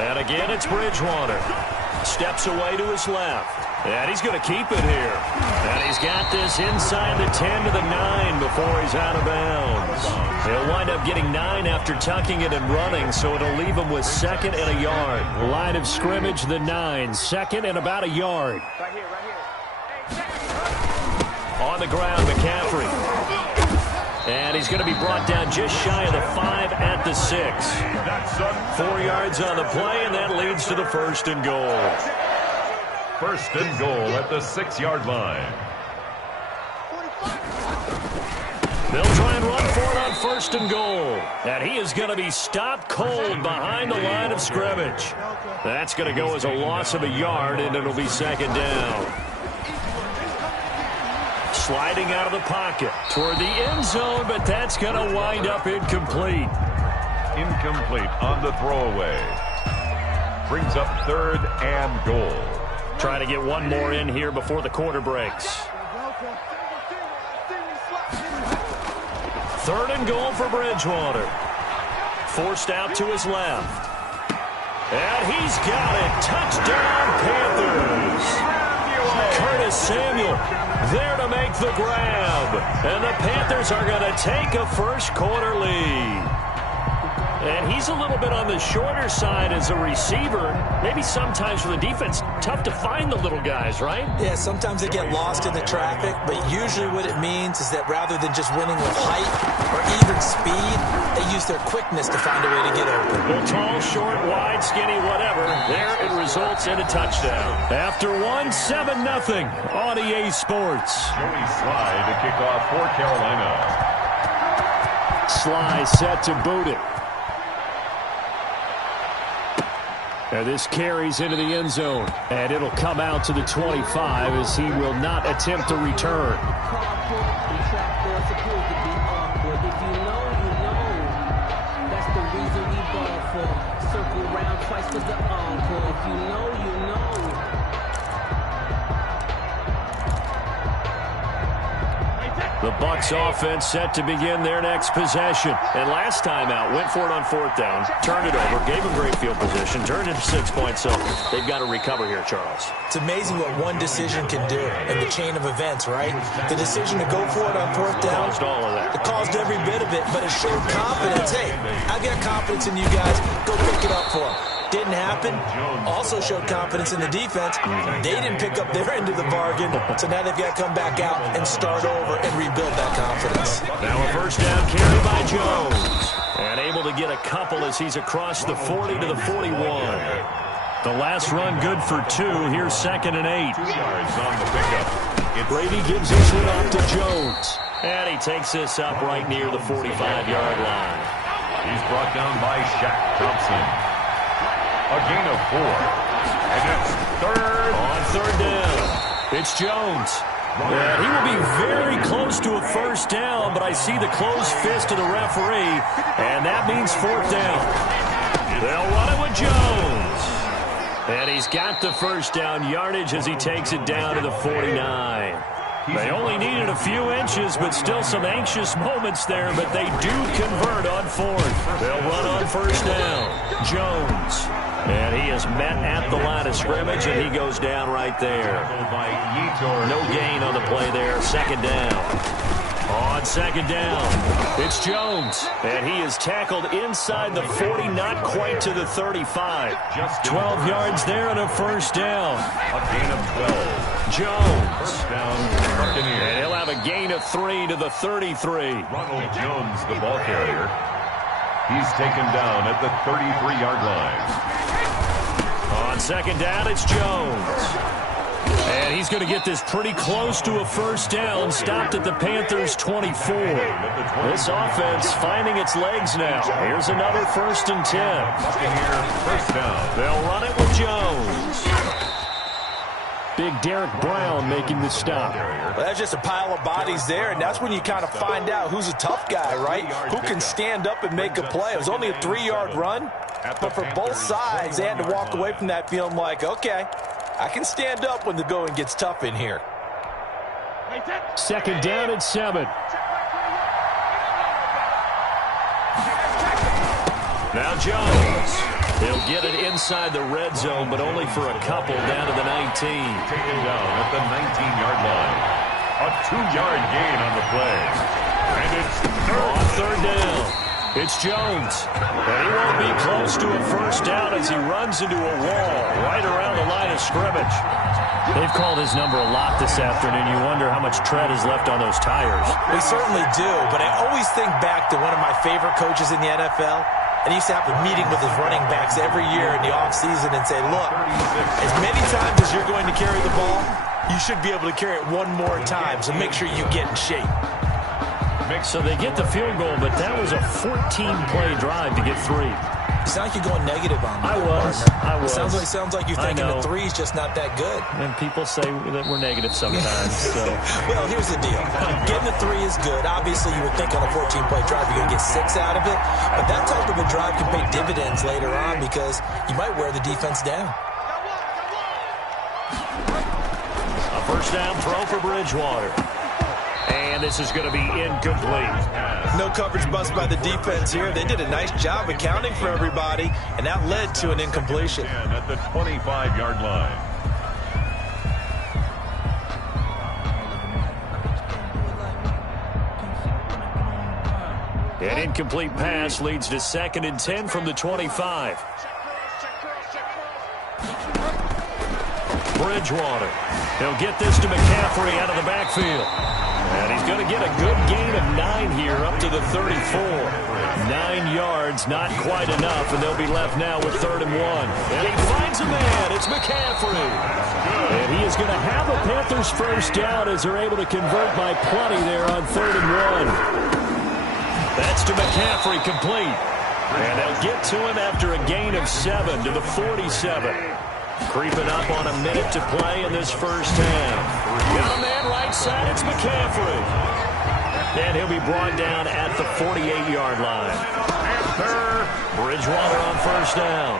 And again, it's Bridgewater. Steps away to his left. And he's going to keep it here. And he's got this inside the 10 to the 9 before he's out of bounds. He'll wind up getting 9 after tucking it and running, so it'll leave him with 2nd and a yard. Line of scrimmage, the 9. 2nd and about a yard. On the ground, McCaffrey. And he's going to be brought down just shy of the 5 at the 6. 4 yards on the play, and that leads to the 1st and goal. 1st and goal at the 6-yard line. They'll try and run for it on 1st and goal. And he is going to be stopped cold behind the line of scrimmage. That's going to go as a loss of a yard, and it'll be 2nd down. Sliding out of the pocket toward the end zone, but that's going to wind up incomplete. Incomplete on the throwaway. Brings up 3rd and goal. Try to get one more in here before the quarter breaks. 3rd and goal for Bridgewater. Forced out to his left. And he's got it. Touchdown, Panthers. Curtis Samuel there to make the grab. And the Panthers are going to take a first-quarter lead. And he's a little bit on the shorter side as a receiver. Maybe sometimes for the defense, tough to find the little guys, right? Yeah, sometimes they get lost in the traffic, but usually what it means is that rather than just winning with height or even speed, they use their quickness to find a way to get open. Well, tall, short, wide, skinny, whatever. There it results in a touchdown. After 1, 7-0 on EA Sports. Joey Sly to kick off for Carolina. Sly set to boot it. And this carries into the end zone. And it'll come out to the 25 as he will not attempt to return. The Bucs offense set to begin their next possession. And last time out, went for it on 4th down, turned it over, gave them great field position, turned it to 6 points, so they've got to recover here, Charles. It's amazing what one decision can do in the chain of events, right? The decision to go for it on 4th down. Caused all of that. It caused every bit of it, but it showed confidence. Hey, I've got confidence in you guys. Go pick it up for them. Didn't happen. Also showed confidence in the defense. They didn't pick up their end of the bargain, so now they've got to come back out and start over and rebuild that confidence. Now a first down carry by Jones. And able to get a couple as he's across the 40 to the 41. The last run good for 2. Here's 2nd and 8. 2 yards on the pickup. Brady gives this one off to Jones. And he takes this up right near the 45-yard line. He's brought down by Shaq Thompson. A gain of 4. And it's 3rd. On 3rd down. It's Jones. And he will be very close to a first down, but I see the closed fist of the referee, and that means 4th down. They'll run it with Jones. And he's got the first down yardage as he takes it down to the 49. They only needed a few inches, but still some anxious moments there, but they do convert on fourth. They'll run on first down. Jones. And he is met at the line of scrimmage, and he goes down right there. No gain on the play there. Second down. On second down, it's Jones, and he is tackled inside the 40, not quite to the 35. 12 yards there and a first down. A gain of 12. Jones. First down, Buccaneers. And he'll have a gain of 3 to the 33. Ronald Jones, the ball carrier. He's taken down at the 33-yard line. On second down, it's Jones. And he's going to get this pretty close to a first down, stopped at the Panthers' 24. This offense finding its legs now. Here's another 1st and 10. First down. They'll run it with Jones. Big Derek Brown making the stop. Well, that's just a pile of bodies there, and that's when you kind of find out who's a tough guy, right? Who can stand up and make a play. It was only a 3-yard run, but for both sides, they had to walk away from that feeling like, okay, I can stand up when the going gets tough in here. Second down at 7. Now Jones. He'll get it inside the red zone, but only for a couple down to the 19. Taken down at the 19-yard line. A 2-yard gain on the play. And it's on third down. It's Jones. And he won't be close to a first down as he runs into a wall right around the line of scrimmage. They've called his number a lot this afternoon. You wonder how much tread is left on those tires. We certainly do, but I always think back to one of my favorite coaches in the NFL. And he used to have a meeting with his running backs every year in the offseason and say, look, as many times as you're going to carry the ball, you should be able to carry it one more time, so make sure you get in shape. So they get the field goal, but that was a 14-play drive to get 3. You sound like you're going negative on me. I was. It sounds like you're thinking the 3 is just not that good. And people say that we're negative sometimes. So. Well, here's the deal. Getting the 3 is good. Obviously, you would think on a 14-play drive you're going to get 6 out of it. But that type of a drive can pay dividends later on because you might wear the defense down. A first down throw for Bridgewater. And this is going to be incomplete. No coverage bust by the defense here. They did a nice job accounting for everybody, and that led to an incompletion. And at the 25-yard line. An incomplete pass leads to 2nd and 10 from the 25. Bridgewater. He'll get this to McCaffrey out of the backfield. And he's going to get a good gain of 9 here up to the 34. 9 yards, not quite enough, and they'll be left now with 3rd and 1. And he finds a man. It's McCaffrey. And he is going to have a Panthers first down as they're able to convert by plenty there on 3rd and 1. That's to McCaffrey, complete. And they'll get to him after a gain of 7 to the 47. Creeping up on a minute to play in this first half. Got a man right side, it's McCaffrey. And he'll be brought down at the 48-yard line. Bridgewater on first down.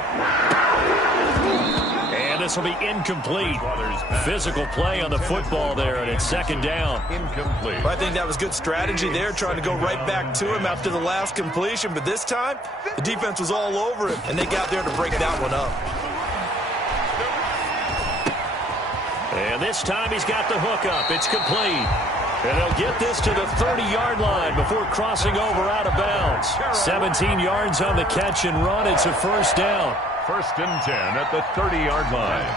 And this will be incomplete. Physical play on the football there, and it's 2nd down. Incomplete. Well, I think that was good strategy there, trying to go right back to him after the last completion. But this time, the defense was all over him, and they got there to break that one up. And this time he's got the hook up. It's complete. And they'll get this to the 30-yard line before crossing over out of bounds. 17 yards on the catch and run. It's a first down. 1st and 10 at the 30-yard line.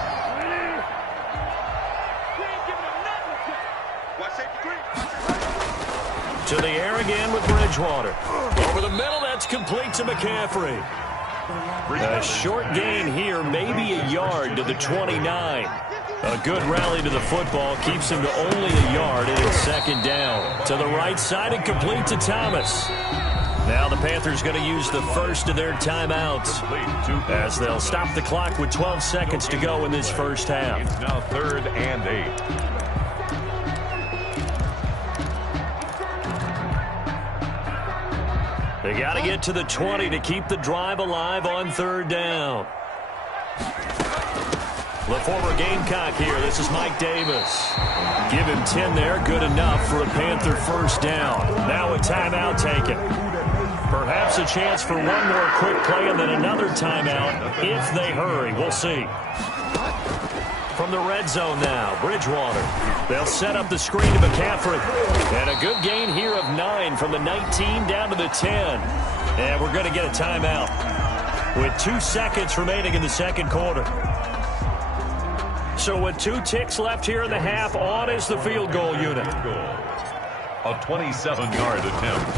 To the air again with Bridgewater. Over the middle, that's complete to McCaffrey. A short gain here, maybe a yard to the 29. A good rally to the football keeps him to only a yard, and it's 2nd down. To the right side and complete to Thomas. Now the Panthers going to use the first of their timeouts as they'll stop the clock with 12 seconds to go in this first half. It's now 3rd and 8. They got to get to the 20 to keep the drive alive on 3rd down. The former Gamecock here. This is Mike Davis. Give him 10 there. Good enough for a Panther first down. Now a timeout taken. Perhaps a chance for one more quick play and then another timeout if they hurry. We'll see. From the red zone now, Bridgewater. They'll set up the screen to McCaffrey. And a good gain here of 9 from the 19 down to the 10. And we're going to get a timeout with 2 seconds remaining in the second quarter. So with 2 ticks left here in the half, on is the field goal unit. A 27-yard attempt.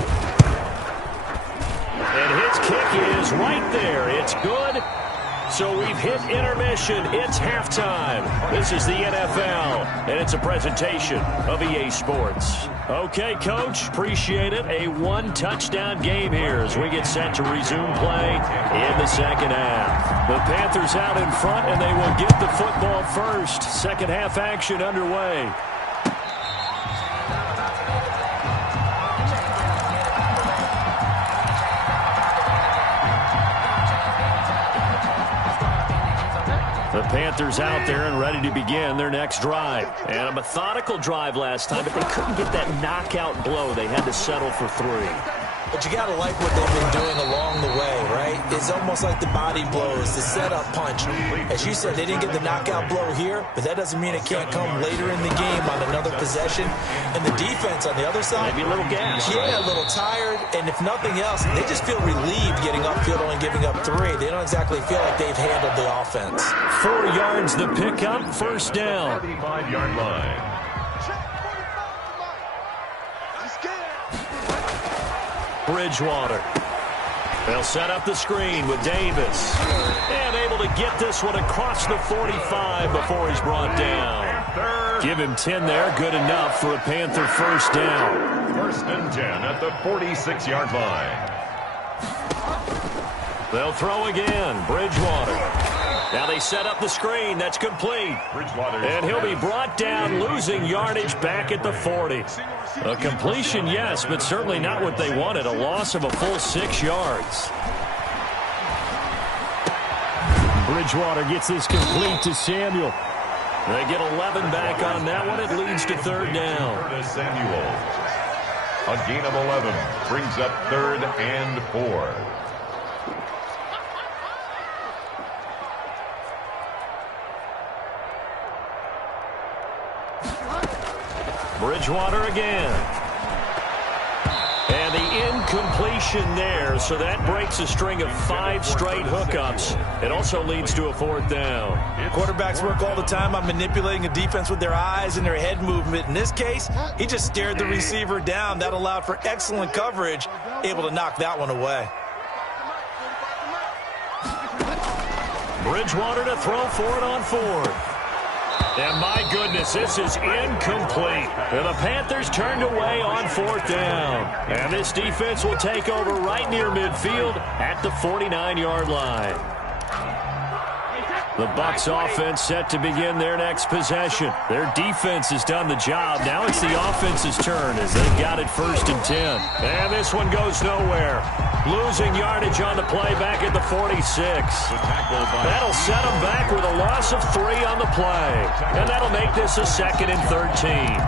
And his kick is right there. It's good. So we've hit intermission. It's halftime. This is the NFL, and it's a presentation of EA Sports. Okay, Coach, appreciate it. A 1-touchdown game here as we get set to resume play in the second half. The Panthers out in front, and they will get the football first. Second half action underway. The Panthers out there and ready to begin their next drive. And a methodical drive last time, but they couldn't get that knockout blow. They had to settle for 3. But you got to like what they've been doing along the way, right? It's almost like the body blows, the setup punch. As you said, they didn't get the knockout blow here, but that doesn't mean it can't come later in the game on another possession. And the defense on the other side, maybe a little gas. Yeah, a little tired. And if nothing else, they just feel relieved getting upfield, only giving up 3. They don't exactly feel like they've handled the offense. 4 yards the pickup, first down. 35-yard line. Bridgewater. They'll set up the screen with Davis. And able to get this one across the 45 before he's brought down. Give him 10 there. Good enough for a Panther first down. First and 10 at the 46-yard line. They'll throw again. Bridgewater. Now they set up the screen. That's complete. And he'll be brought down, losing yardage back at the 40. A completion, yes, but certainly not what they wanted. A loss of a full 6 yards. Bridgewater gets this complete to Samuel. They get 11 back on that one. It leads to third down. Samuel. A gain of 11 brings up 3rd and 4. Bridgewater again. And the incompletion there, so that breaks a string of 5 straight hookups. It also leads to a 4th down. Quarterbacks work all the time on manipulating a defense with their eyes and their head movement. In this case, he just stared the receiver down. That allowed for excellent coverage, able to knock that one away. Bridgewater to throw for it on 4th. And my goodness, this is incomplete. And the Panthers turned away on 4th down. And this defense will take over right near midfield at the 49-yard line. The Bucs offense set to begin their next possession. Their defense has done the job. Now it's the offense's turn as they've got it 1st and 10. And this one goes nowhere. Losing yardage on the play back at the 46. That'll set them back with a loss of 3 on the play. And that'll make this a 2nd and 13.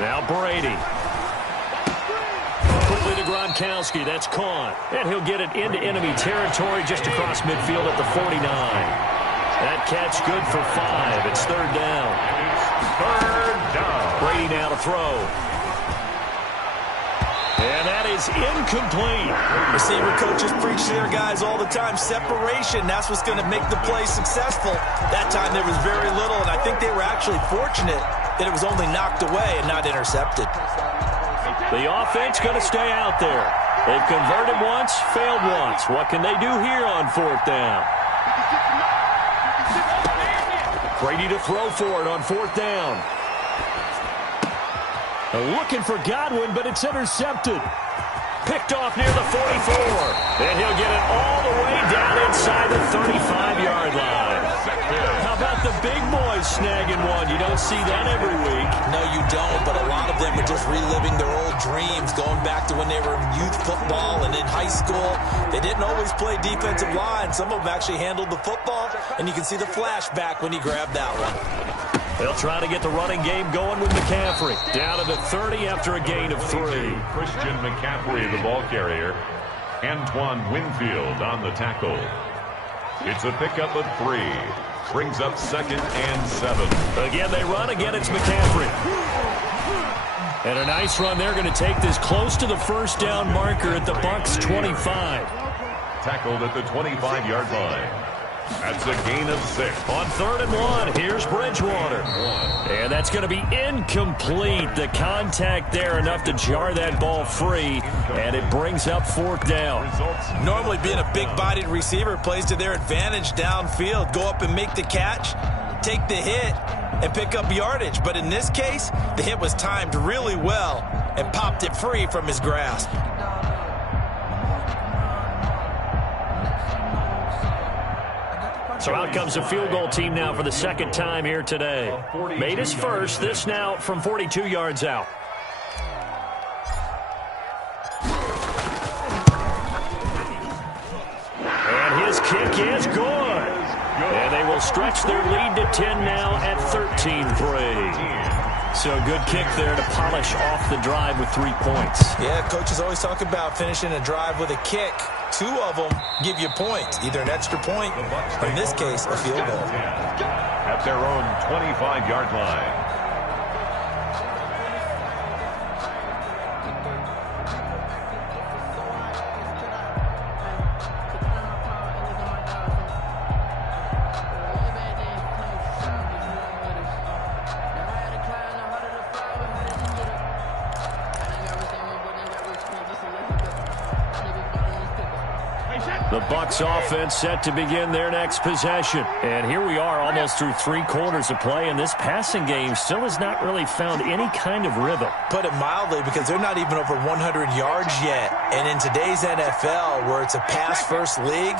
Now Brady. Quickly to Gronkowski. That's caught. And he'll get it into enemy territory just across midfield at the 49. That catch good for 5. It's 3rd down. 3rd down. Brady now to throw. And that is incomplete. Receiver coaches preach to their guys all the time. Separation, that's what's going to make the play successful. That time there was very little, and I think they were actually fortunate that it was only knocked away and not intercepted. The offense going to stay out there. They've converted once, failed once. What can they do here on 4th down? Brady to throw for it on 4th down. Looking for Godwin, but it's intercepted. Picked off near the 44. And he'll get it all the way down inside the 35-yard line. How about got the big boys snagging one. You don't see that every week. No, you don't, but a lot of them are just reliving their old dreams, going back to when they were in youth football and in high school. They didn't always play defensive line. Some of them actually handled the football, and you can see the flashback when he grabbed that one. They'll try to get the running game going with McCaffrey. Down to the 30 after a gain of 3. Christian McCaffrey, the ball carrier. Antoine Winfield on the tackle. It's a pickup of 3. Brings up 2nd and 7. Again, they run. Again, it's McCaffrey. And a nice run. They're going to take this close to the first down marker at the Bucs 25. Tackled at the 25-yard line. That's a gain of 6. On 3rd and 1, here's Bridgewater. And that's going to be incomplete. The contact there enough to jar that ball free, and it brings up 4th down. Normally being a big-bodied receiver plays to their advantage downfield. Go up and make the catch, take the hit, and pick up yardage. But in this case, the hit was timed really well and popped it free from his grasp. So out comes a field goal team now for the 2nd time here today. Made his first. This now from 42 yards out. And his kick is good. And they will stretch their lead to 10 now at 13-3. So a good kick there to polish off the drive with 3 points. Yeah, coaches always talk about finishing a drive with a kick. 2 of them give you points, either an extra point or, in this case, a field goal. At their own 25-yard line. The Bucs offense set to begin their next possession. And here we are almost through 3 quarters of play, and this passing game still has not really found any kind of rhythm. Put it mildly, because they're not even over 100 yards yet. And in today's NFL, where it's a pass-first league,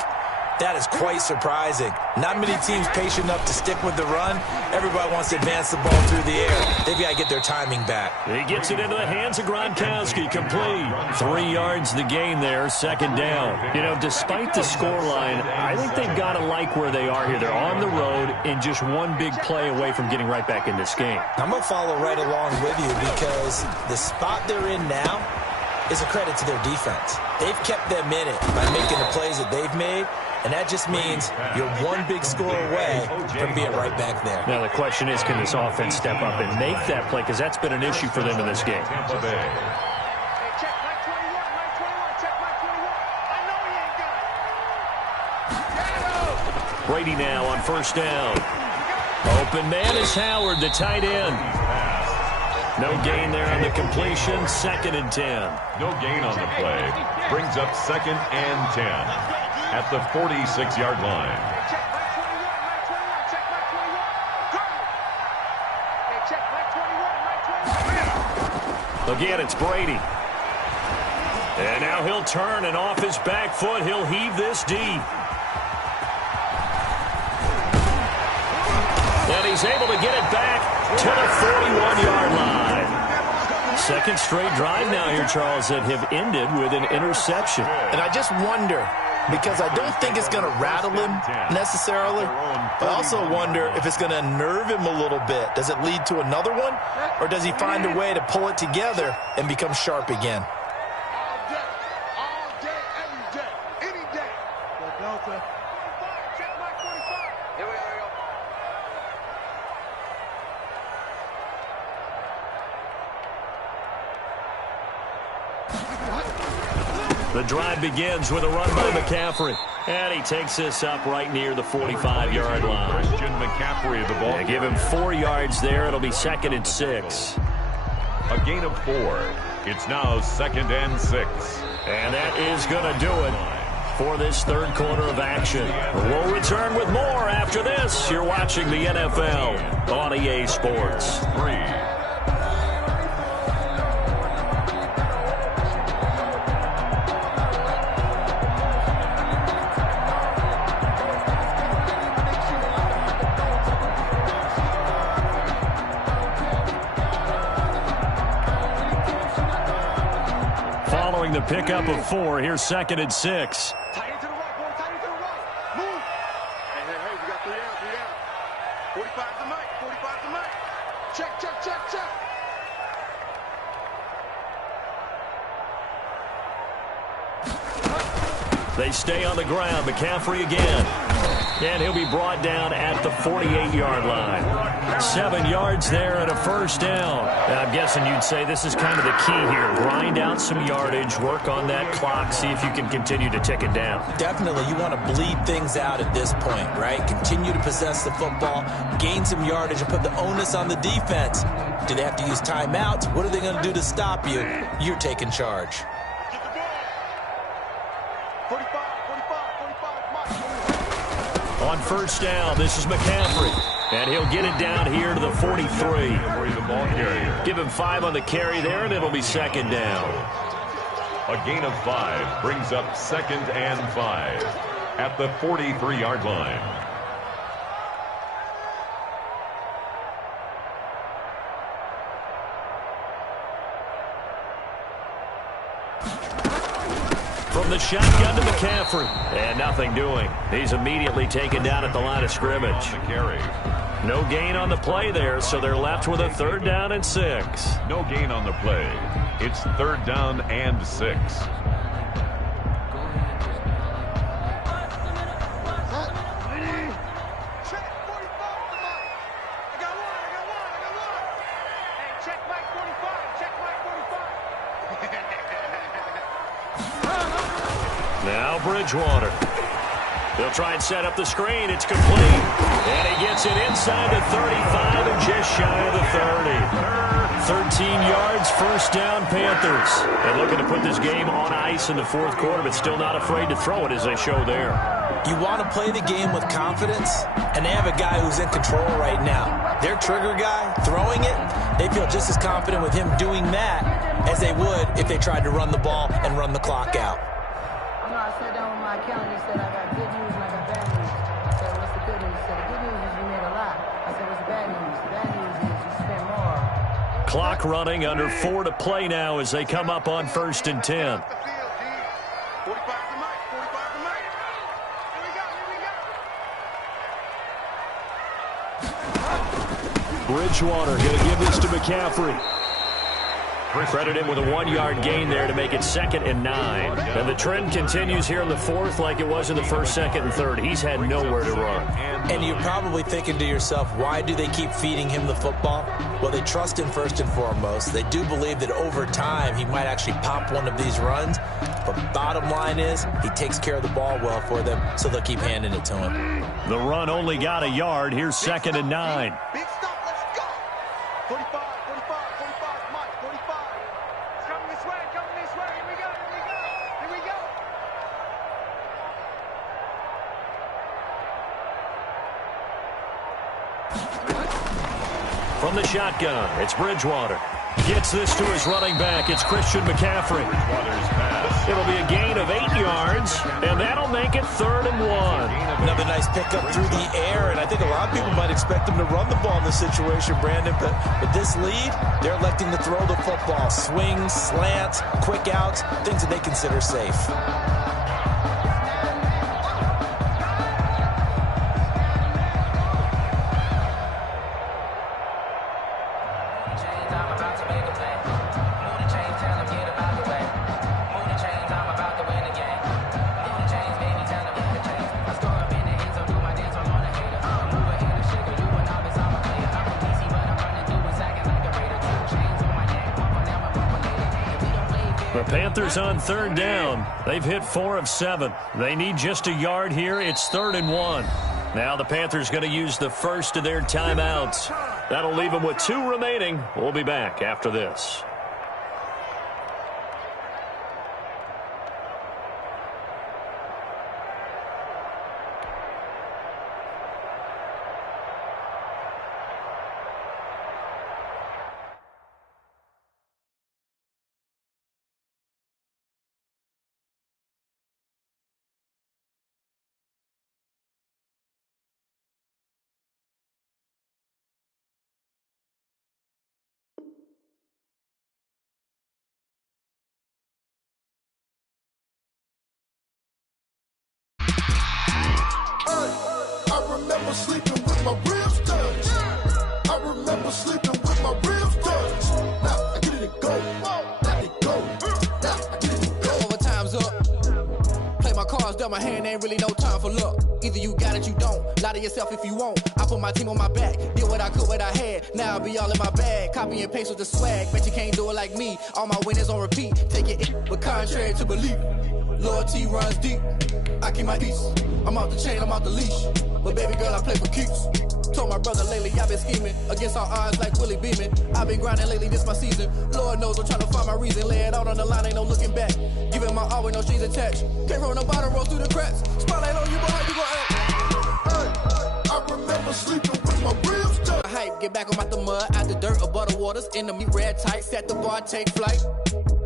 that is quite surprising. Not many teams patient enough to stick with the run. Everybody wants to advance the ball through the air. They've got to get their timing back. He gets it into the hands of Gronkowski. Complete. 3 yards the gain there, 2nd down. You know, despite the scoreline, I think they've got to like where they are here. They're on the road and just one big play away from getting right back in this game. I'm going to follow right along with you, because the spot they're in now is a credit to their defense. They've kept them in it by making the plays that they've made. And that just means you're one big score away from being right back there. Now the question is, can this offense step up and make that play? Because that's been an issue for them in this game. Brady now on 1st down. Open man is Howard, the tight end. No gain there on the completion. 2nd and 10. No gain on the play. Brings up 2nd and 10. At the 46-yard line. Again, it's Brady. And now he'll turn, and off his back foot, he'll heave this deep. And he's able to get it back to the 41-yard line. 2nd straight drive now here, Charles, that have ended with an interception. And I just wonder, because I don't think it's going to rattle him necessarily, but I also wonder if it's going to unnerve him a little bit. Does it lead to another one, or does he find a way to pull it together and become sharp again? All day, every day, any day. Delta. Check my 45. Here we go. The drive begins with a run by McCaffrey. And he takes this up right near the 45-yard line. Christian McCaffrey, the ball. Give him 4 yards there. It'll be 2nd and 6. A gain of 4. It's now 2nd and 6. And that is going to do it for this 3rd quarter of action. We'll return with more after this. You're watching the NFL on EA Sports. 3. bring the pickup of 4. Here's 2nd and 6. Tight into the right, boy. Tight into the right. Move. Hey, we got 3 down, 3 down. 45 to Mike, 45 to Mike. Check, check, check, check. They stay on the ground. McCaffrey again. And he'll be brought down at the 48-yard line. 7 yards there and a first down. I'm guessing you'd say this is kind of the key here. Grind out some yardage, work on that clock, see if you can continue to tick it down. Definitely. You want to bleed things out at this point, right? Continue to possess the football, gain some yardage, and put the onus on the defense. Do they have to use timeouts? What are they going to do to stop you? You're taking charge. Get the ball. 45, 45, 45, Mike. On first down, this is McCaffrey. And he'll get it down here to the 43. The ball carrier. Give him 5 on the carry there, and it'll be 2nd down. A gain of 5 brings up 2nd and 5 at the 43-yard line. From the shotgun to McCaffrey. And nothing doing. He's immediately taken down at the line of scrimmage. On the carry. No gain on the play there, so they're left with a 3rd down and 6. No gain on the play. It's 3rd down and 6. Now Bridgewater. They'll try and set up the screen. It's complete. And he gets it inside the 35 and just shy of the 30. 13 yards, first down, Panthers. And looking to put this game on ice in the 4th quarter, but still not afraid to throw it as they show there. You want to play the game with confidence, and they have a guy who's in control right now. Their trigger guy, throwing it, they feel just as confident with him doing that as they would if they tried to run the ball and run the clock out. You know, I sat down with my accountant and said, I got good news and I got bad news. I said, what's the good news? He said, the good news is you made a lot. I said, what's the bad news? The bad news is you spent more. Clock running, under 4 to play now as they come up on 1st and 10. 45 to Mike, 45 to Mike. Here we go, here we go. Bridgewater going to give this to McCaffrey. Credit him with a 1-yard gain there to make it 2nd and 9. And the trend continues here in the 4th like it was in the 1st, 2nd, and 3rd. He's had nowhere to run. And you're probably thinking to yourself, why do they keep feeding him the football? Well, they trust him first and foremost. They do believe that over time he might actually pop one of these runs. But bottom line is he takes care of the ball well for them, so they'll keep handing it to him. The run only got a yard. Here's 2nd and 9. Big stop, let's go. 45, 45, Mike, 45. It's coming this way, Here we go, here we go. From the shotgun, it's Bridgewater. Gets this to his running back. It's Christian McCaffrey. Bridgewater's pass. It'll be a gain of 8 yards, and that'll make it 3rd and 1. Another nice pickup through the air, and I think a lot of people might expect him to run the ball in this situation, Brandon, but with this lead, they're electing to throw the football. Swings, slants, quick outs, things that they consider safe. The Panthers on 3rd down. They've hit 4 of 7. They need just a yard here. It's 3rd and 1. Now the Panthers going to use the first of their timeouts. That'll leave them with 2 remaining. We'll be back after this. my hand, ain't really no time for luck. Either you got it, you don't. Lie to yourself if you won't. I put my team on my back. Did what I could, what I had. Now I'll be all in my bag. Copy and paste with the swag. Bet you can't do it like me. All my winners on repeat. Take it, but contrary to belief. Loyalty runs deep. I keep my peace. I'm out the chain, I'm out the leash. But baby girl, I play for keeps. Told my brother lately, I've been scheming against all odds like Willie Beeman. I've been grinding lately, this my season. Lord knows I'm trying to find my reason. Lay it out on the line, ain't no looking back. Giving my all with no strings attached. Can't roll no bottom, roll through the cracks. Spotlight on you, boy, how you gon' act? Hey, I remember sleeping with my ribs touched. Hype, get back, I'm out the mud, out the dirt, above the waters, in the meat, red tight, set the bar, take flight.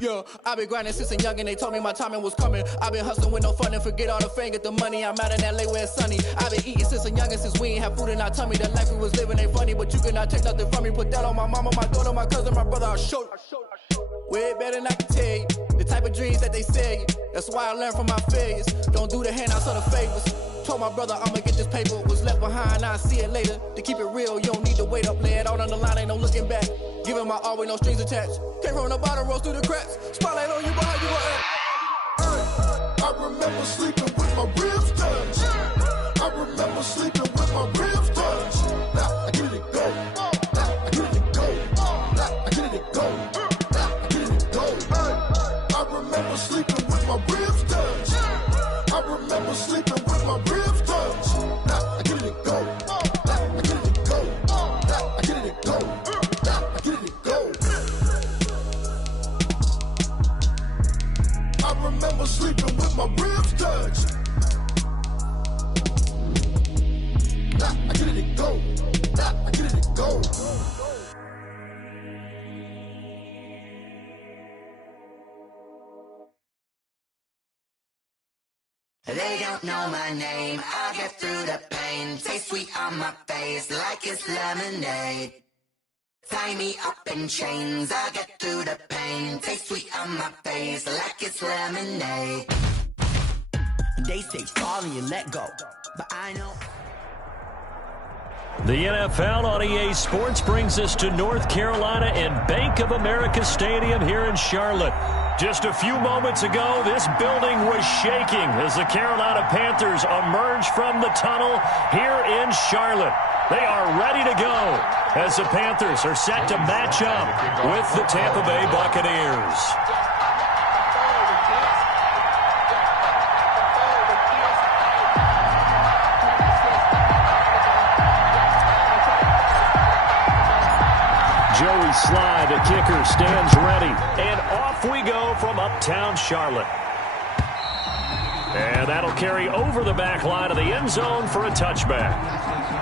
Yeah, I've been grinding since a young and they told me my timing was coming. I've been hustling with no fun and forget all the fame, get the money. I'm out in LA where it's sunny. I've been eating since a young and since we ain't have food in our tummy. The life we was living ain't funny, but you cannot take nothing from me. Put that on my mama, my daughter, my cousin, my brother, I'll show you. Way better than I can tell you. The type of dreams that they sell you. That's why I learned from my failures. Don't do the handouts or the favors. Told my brother I'ma get this paper. Was left behind, I'll see it later. To keep it real, you don't need to wait up. Lay it out on the line, ain't no looking back. Giving my all with no strings attached. Can't roll no bottom, roll through the cracks. Spotlight on you, boy, how you gon' act? Hey, I remember sleeping with my ribs touched. I remember sleeping with my ribs touched. Now I get it go. Now I get it go. Now I get it go. Now I get it go. Hey, I remember sleeping with my ribs touched. I remember sleeping with my ribs touched. Now I get it go. Now I get it go. Now I get it go. Now I get it go. I remember sleeping with my ribs touched. Now I get it go. Now I get it go. They don't know my name, I get through the pain. Taste sweet on my face like it's lemonade. Tie me up in chains, I get through the pain. Taste sweet on my face like it's lemonade. They say fall and you let go, but I know. The NFL on EA Sports brings us to North Carolina and Bank of America Stadium here in Charlotte. Just a few moments ago, this building was shaking as the Carolina Panthers emerged from the tunnel here in Charlotte. They are ready to go as the Panthers are set to match up with the Tampa Bay Buccaneers. Joey Sly, the kicker, stands ready. And off we go from uptown Charlotte. And that'll carry over the back line of the end zone for a touchback.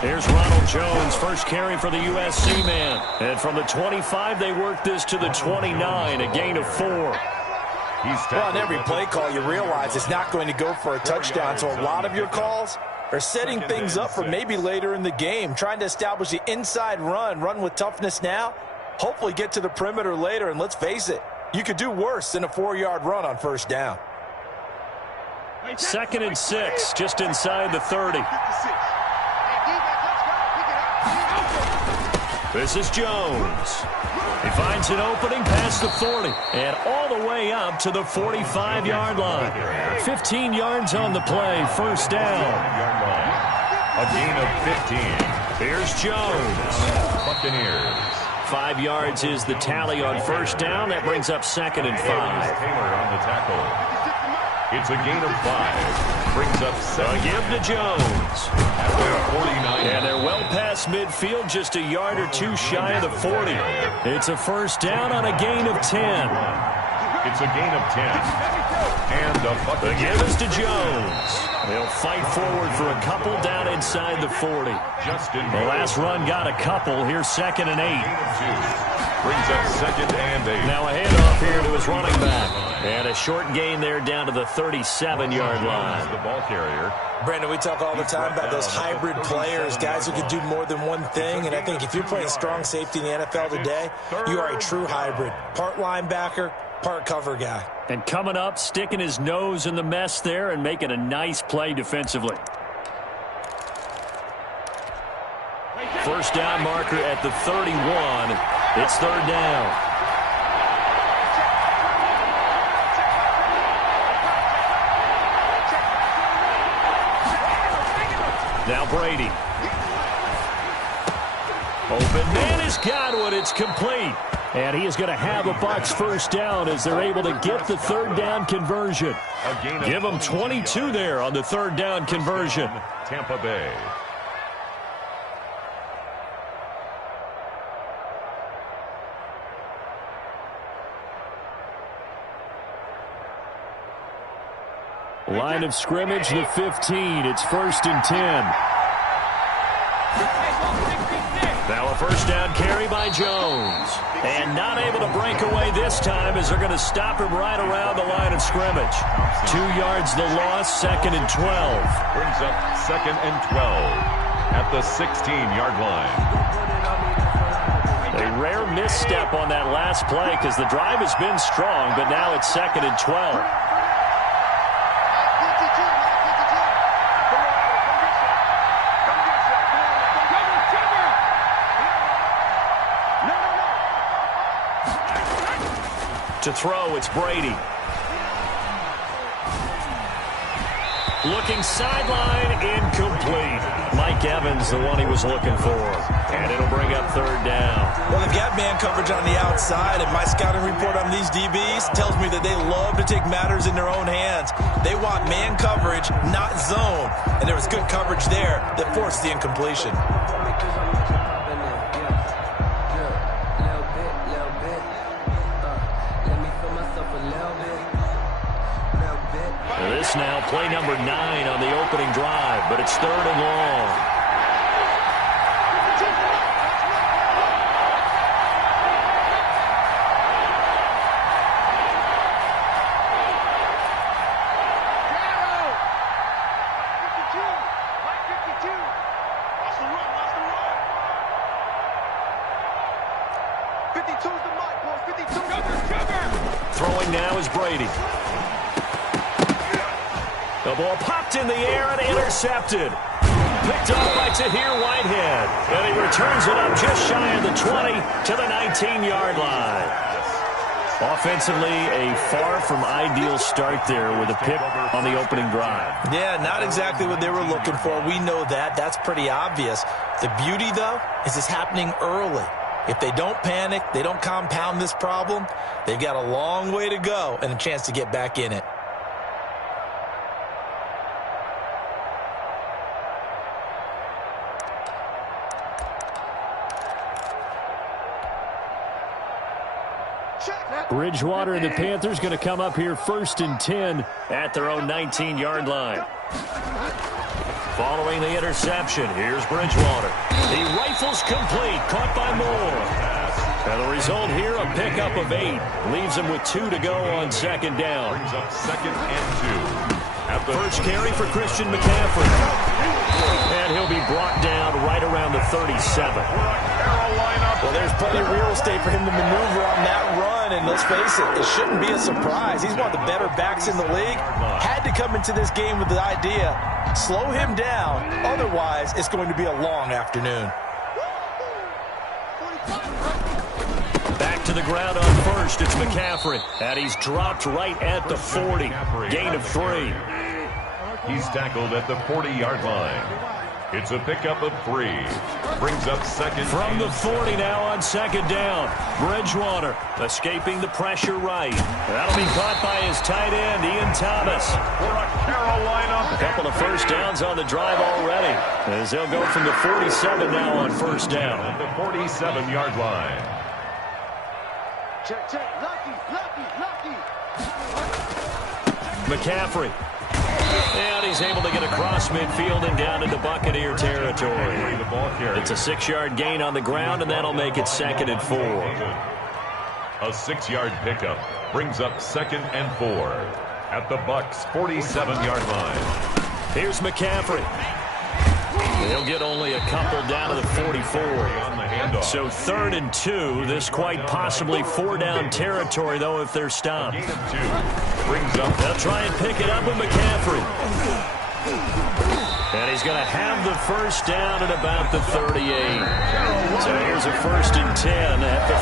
Here's Ronald Jones, first carry for the USC man. And from the 25, they work this to the 29, a gain of 4. Well, on every play call, you realize it's not going to go for a touchdown, so a lot of your calls are setting things up for maybe later in the game, trying to establish the inside run with toughness now, hopefully get to the perimeter later, and let's face it, you could do worse than a 4-yard run on first down. 2nd and 6, just inside the 30. This is Jones. He finds an opening past the 40 and all the way up to the 45-yard line. 15 yards on the play, first down. A gain of 15. Here's Jones. Buccaneers. 5 yards is the tally on first down. That brings up 2nd and 5. Taylor on the tackle. It's a gain of 5. Brings up 7. A give to Jones. At the 49. And they're well past midfield, just a yard or two shy of the 40. It's a first down on a gain of 10. It's a gain of 10. And a bucket. The give is to Jones. He'll fight forward for a couple down inside the 40. The last run got a couple. Here's 2nd and 8. Brings up 2nd and 8. Now a handoff here to his running back. And a short gain there down to the 37-yard line. The ball carrier. Brandon, we talk all the time about those hybrid players, guys who can do more than one thing. And I think if you're playing strong safety in the NFL today, you are a true hybrid. Part linebacker, part cover guy. And coming up, sticking his nose in the mess there and making a nice play defensively. First down marker at the 31. It's 3rd down. Now Brady. Open man is Godwin. It's complete. And he is going to have a Bucs first down as they're able to get the 3rd down conversion. Give them 22 there on the 3rd down conversion. Tampa Bay. Line of scrimmage, the 15. It's 1st and 10. Now a first down carry by Jones. And not able to break away this time as they're going to stop him right around the line of scrimmage. 2 yards the loss, 2nd and 12. Brings up 2nd and 12 at the 16-yard line. A rare misstep on that last play because the drive has been strong, but now it's 2nd and 12. To throw, it's Brady. Looking sideline, incomplete. Mike Evans, the one he was looking for. And it'll bring up 3rd down. Well, they've got man coverage on the outside, and my scouting report on these DBs tells me that they love to take matters in their own hands. They want man coverage, not zone. And there was good coverage there that forced the incompletion. This now play number 9 on the opening drive, but it's 3rd and long. Throwing now is Brady. The ball popped in the air and intercepted. Picked off by Tahir Whitehead. And he returns it up just shy of the 20 to the 19-yard line. Offensively, a far from ideal start there with a pick on the opening drive. Yeah, not exactly what they were looking for. We know that. That's pretty obvious. The beauty, though, is it's happening early. If they don't panic, they don't compound this problem, they've got a long way to go and a chance to get back in it. Bridgewater and the Panthers going to come up here 1st and 10 at their own 19-yard line. Following the interception, here's Bridgewater. He rifles complete, caught by Moore. And the result here, a pickup of 8. Leaves him with 2 to go on 2nd down. Brings up 2nd and 2. At the first carry for Christian McCaffrey. And he'll be brought down right around the 37. Well, there's plenty of real estate for him to maneuver on that run, and let's face it, it shouldn't be a surprise. He's one of the better backs in the league. Had to come into this game with the idea, slow him down, otherwise it's going to be a long afternoon. Back to the ground on first, it's McCaffrey, and he's dropped right at the 40, gain of 3. He's tackled at the 40-yard line. It's a pickup of 3. Brings up 2nd. From the 40 now on 2nd down. Bridgewater escaping the pressure right. That'll be caught by his tight end, Ian Thomas. For a Carolina. A couple of first downs on the drive already, as they'll go from the 47 now on first down. At the 47-yard line. Check, check. Lucky. McCaffrey. And he's able to get across midfield and down into Buccaneer territory. It's a 6-yard gain on the ground, and that'll make it 2nd and 4. A 6-yard pickup brings up 2nd and 4 at the Bucs' 47-yard line. Here's McCaffrey. They'll get only a couple down to the 44. So 3rd and 2. This quite possibly 4-down territory, though, if they're stopped. Gain of 2 brings up. They'll try and pick it up with McCaffrey. And he's going to have the first down at about the 38. So here's a 1st and 10 at the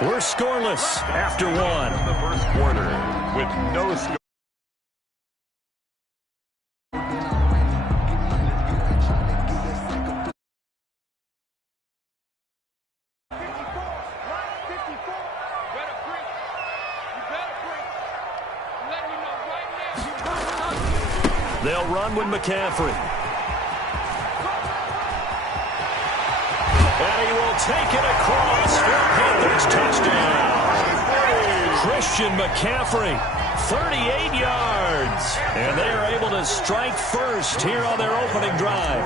38. We're scoreless after 1. The first quarter with no score. They'll run with McCaffrey. And he will take it across for a Panthers touchdown. Christian McCaffrey, 38 yards. And they are able to strike first here on their opening drive.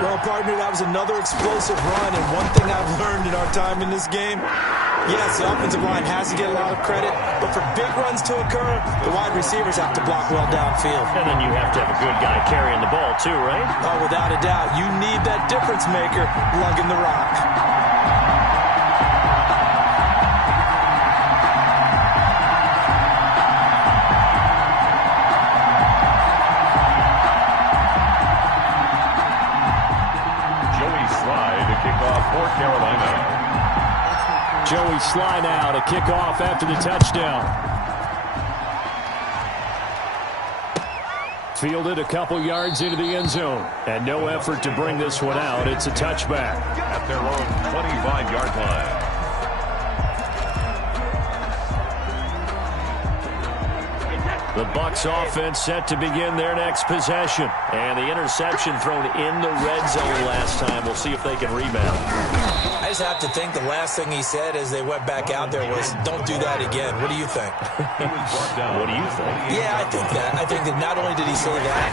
Well, partner, that was another explosive run. And one thing I've learned in our time in this game, yes, the offensive line has to get a lot of credit, but for big runs to occur, the wide receivers have to block well downfield. And then you have to have a good guy carrying the ball too, right? Oh, without a doubt. You need that difference maker lugging the rock. For Carolina. Joey Sly now to kick off after the touchdown. Fielded a couple yards into the end zone. And no effort to bring this one out. It's a touchback. At their own 25-yard line. The Bucs offense set to begin their next possession. And the interception thrown in the red zone last time. We'll see if they can rebound. I just have to think the last thing he said as they went back out there was, don't do that again. What do you think? What do you think? Yeah, I think that. I think that not only did he say that,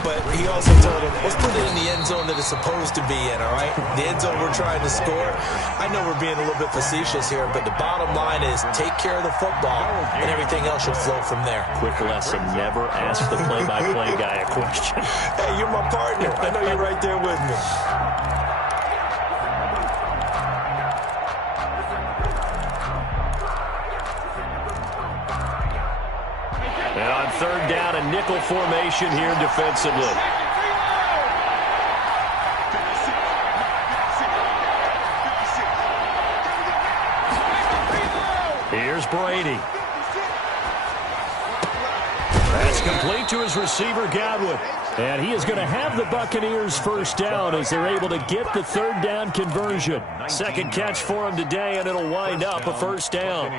but he also told him, let's put it in the end zone that it's supposed to be in, all right? The end zone we're trying to score. I know we're being a little bit facetious here, but the bottom line is take care of the football, and everything else should flow from there. Quick lesson, never ask the play-by-play guy a question. Hey, you're my partner. I know you're right there with me. And on 3rd down, a nickel formation here defensively. Here's Brady. That's complete to his receiver, Godwin. And he is going to have the Buccaneers first down as they're able to get the 3rd down conversion. 2nd catch for him today, and it'll wind up a first down.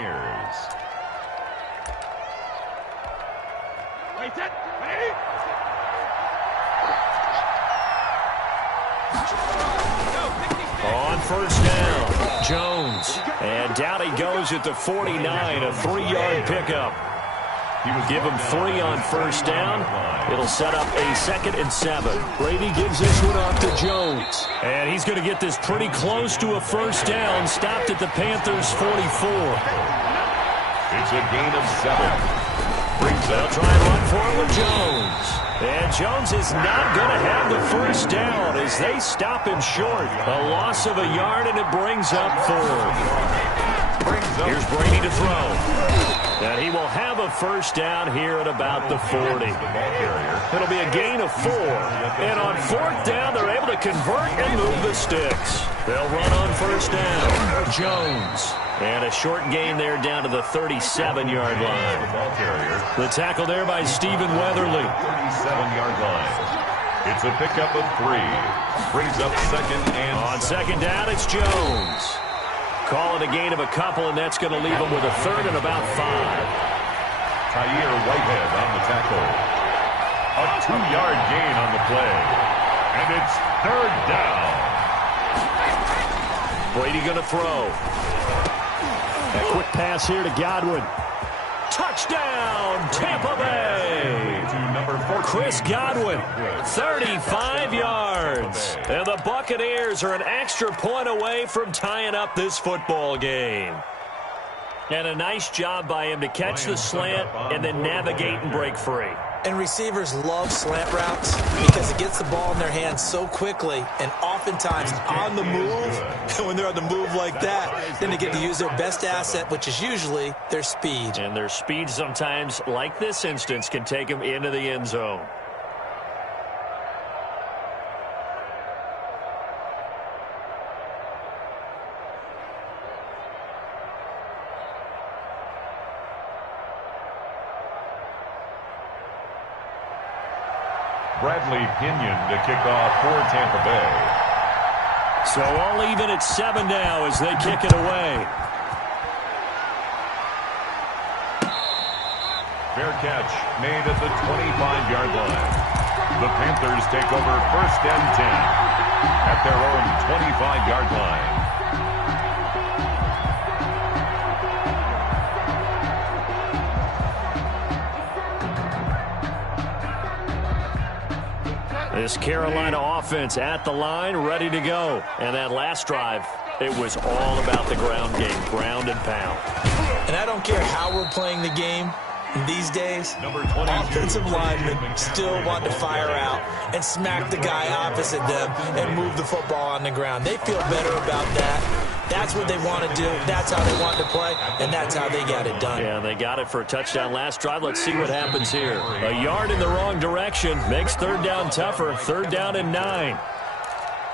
On 1st down, Jones. And down he goes at the 49, a 3-yard pickup. Give him 3 on 1st down. It'll set up a 2nd and 7. Brady gives this one off to Jones. And he's going to get this pretty close to a first down. Stopped at the Panthers' 44. It's a gain of 7. They'll try and run for it with Jones. And Jones is not going to have the first down as they stop him short. A loss of a yard, and it brings up 4th. Here's Brady to throw. And he will have a first down here at about the 40. It'll be a gain of 4. And on 4th down, they're able to convert and move the sticks. They'll run on 1st down. Jones. And a short gain there down to the 37-yard line. The tackle there by Stephen Weatherly. 37-yard line. It's a pickup of 3. Brings up 2nd and on 2nd down, it's Jones. Call it a gain of a couple, and that's going to leave them with a 3rd and about 5. Tyre Whitehead on the tackle. A 2-yard gain on the play. And it's 3rd down. Brady going to throw. A quick pass here to Godwin. Touchdown! Touchdown, Tampa Bay. Chris Godwin, 35 yards. And the Buccaneers are an extra point away from tying up this football game. And a nice job by him to catch the slant and then navigate and break free. And receivers love slant routes because it gets the ball in their hands so quickly and oftentimes on the move. And when they're on the move like that, then they get to use their best asset, which is usually their speed. And their speed sometimes, like this instance, can take them into the end zone. Bradley Pinion to kick off for Tampa Bay. So all even at 7 now as they kick it away. Fair catch made at the 25-yard line. The Panthers take over 1st and 10 at their own 25-yard line. This Carolina offense at the line, ready to go. And that last drive, it was all about the ground game, ground and pound. And I don't care how we're playing the game these days, offensive linemen still want to fire out and smack the guy opposite them and move the football on the ground. They feel better about that. That's what they want to do. That's how they want to play, and that's how they got it done. Yeah, they got it for a touchdown last drive. Let's see what happens here. A yard in the wrong direction makes 3rd down tougher. 3rd down and 9.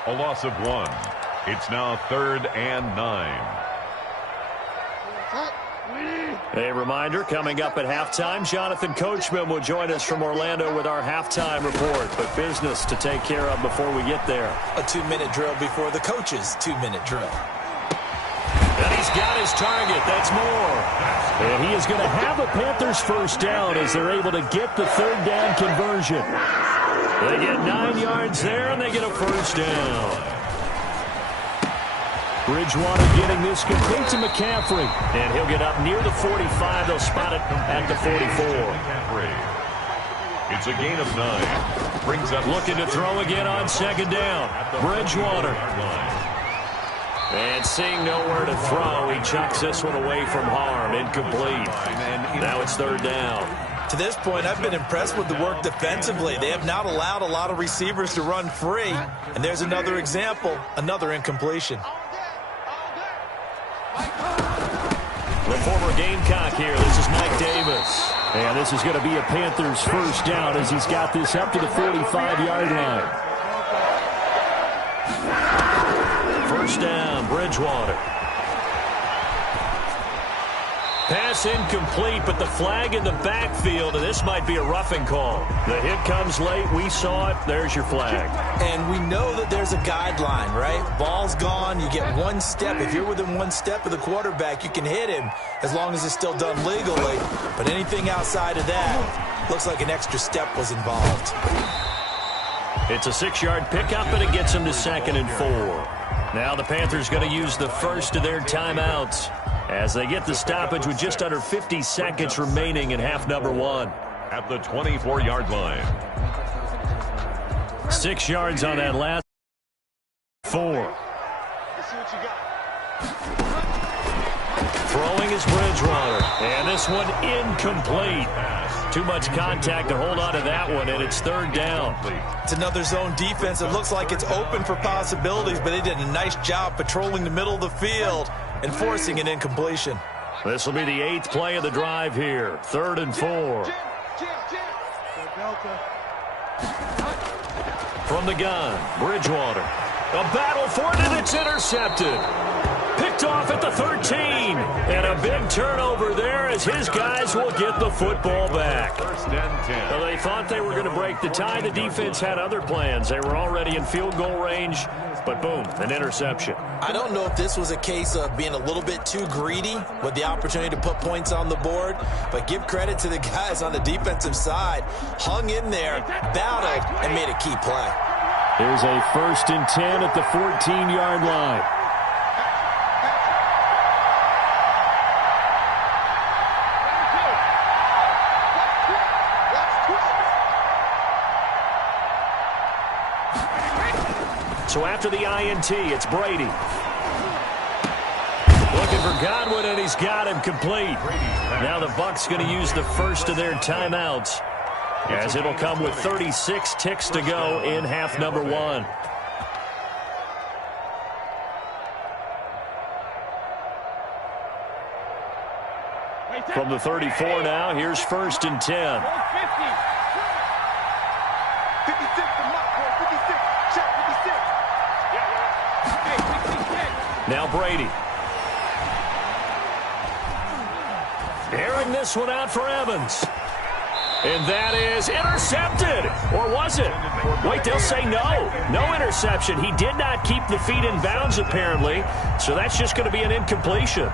A loss of 1. It's now 3rd and 9. A reminder, coming up at halftime, Jonathan Coachman will join us from Orlando with our halftime report. But business to take care of before we get there. A 2-minute drill before the coach's 2-minute drill. And he's got his target. That's more. And he is going to have a Panthers 1st down as they're able to get the 3rd down conversion. They get 9 yards there, and they get a 1st down. Bridgewater getting this complete to McCaffrey. And he'll get up near the 45. They'll spot it at the 44. It's a gain of 9. Brings up looking to throw again on 2nd down. Bridgewater. And seeing nowhere to throw, he chucks this one away from harm. Incomplete. Now it's 3rd down. To this point, I've been impressed with the work defensively. They have not allowed a lot of receivers to run free. And there's another example, another incompletion. The former Gamecock here. This is Mike Davis. And this is going to be a Panthers 1st down as he's got this up to the 45-yard line. 1st down, Bridgewater. Pass incomplete, but the flag in the backfield, and this might be a roughing call. The hit comes late. We saw it. There's your flag. And we know that there's a guideline, right? Ball's gone. You get 1 step. If you're within 1 step of the quarterback, you can hit him as long as it's still done legally. But anything outside of that, looks like an extra step was involved. It's a 6-yard pickup, and it gets them to 2nd and 4. Now the Panthers going to use the first of their timeouts as they get the stoppage with just under 50 seconds remaining in half number 1. At the 24-yard line. 6 yards on that last 4. Throwing is Bridgewater. And this one incomplete. Too much contact to hold on to that one, and it's 3rd down. It's another zone defense. It looks like it's open for possibilities, but they did a nice job patrolling the middle of the field and forcing an incompletion. This will be the 8th play of the drive here. 3rd and 4. From the gun, Bridgewater. A battle for it, and it's intercepted. Picked off at the 13. And a big turnover there as his guys will get the football back. 1st and 10. Well, they thought they were going to break the tie. The defense had other plans. They were already in field goal range, but boom, an interception. I don't know if this was a case of being a little bit too greedy with the opportunity to put points on the board, but give credit to the guys on the defensive side. Hung in there, battled, and made a key play. Here's a 1st and 10 at the 14-yard line. So after the INT, it's Brady. Looking for Godwin, and he's got him complete. Now the Bucs going to use the first of their timeouts, as it'll come with 36 ticks to go in half number 1. From the 34 now, here's 1st and 10. 56 to Mark, 56. Check 56. Now Brady. Airing this one out for Evans. And that is intercepted. Or was it? Wait, they'll say no. No interception. He did not keep the feet in bounds, apparently. So that's just going to be an incompletion.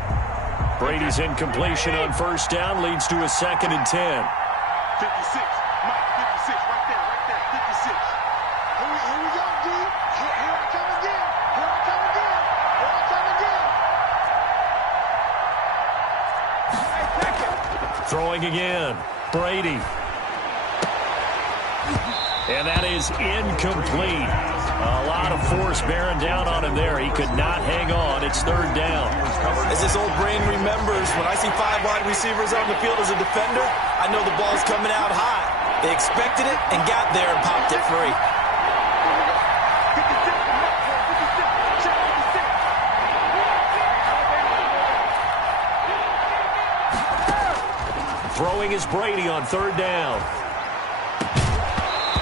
Brady's incompletion on 1st down leads to a 2nd and 10. 56. Mike, 56. Right there. 56. Here we go, G. Here I come again. Throwing again. Brady. And that is incomplete. A lot of force bearing down on him there. He could not hang on. It's 3rd down. As his old brain remembers, when I see 5 wide receivers on the field as a defender, I know the ball's coming out high. They expected it and got there and popped it free. Throwing is Brady on 3rd down.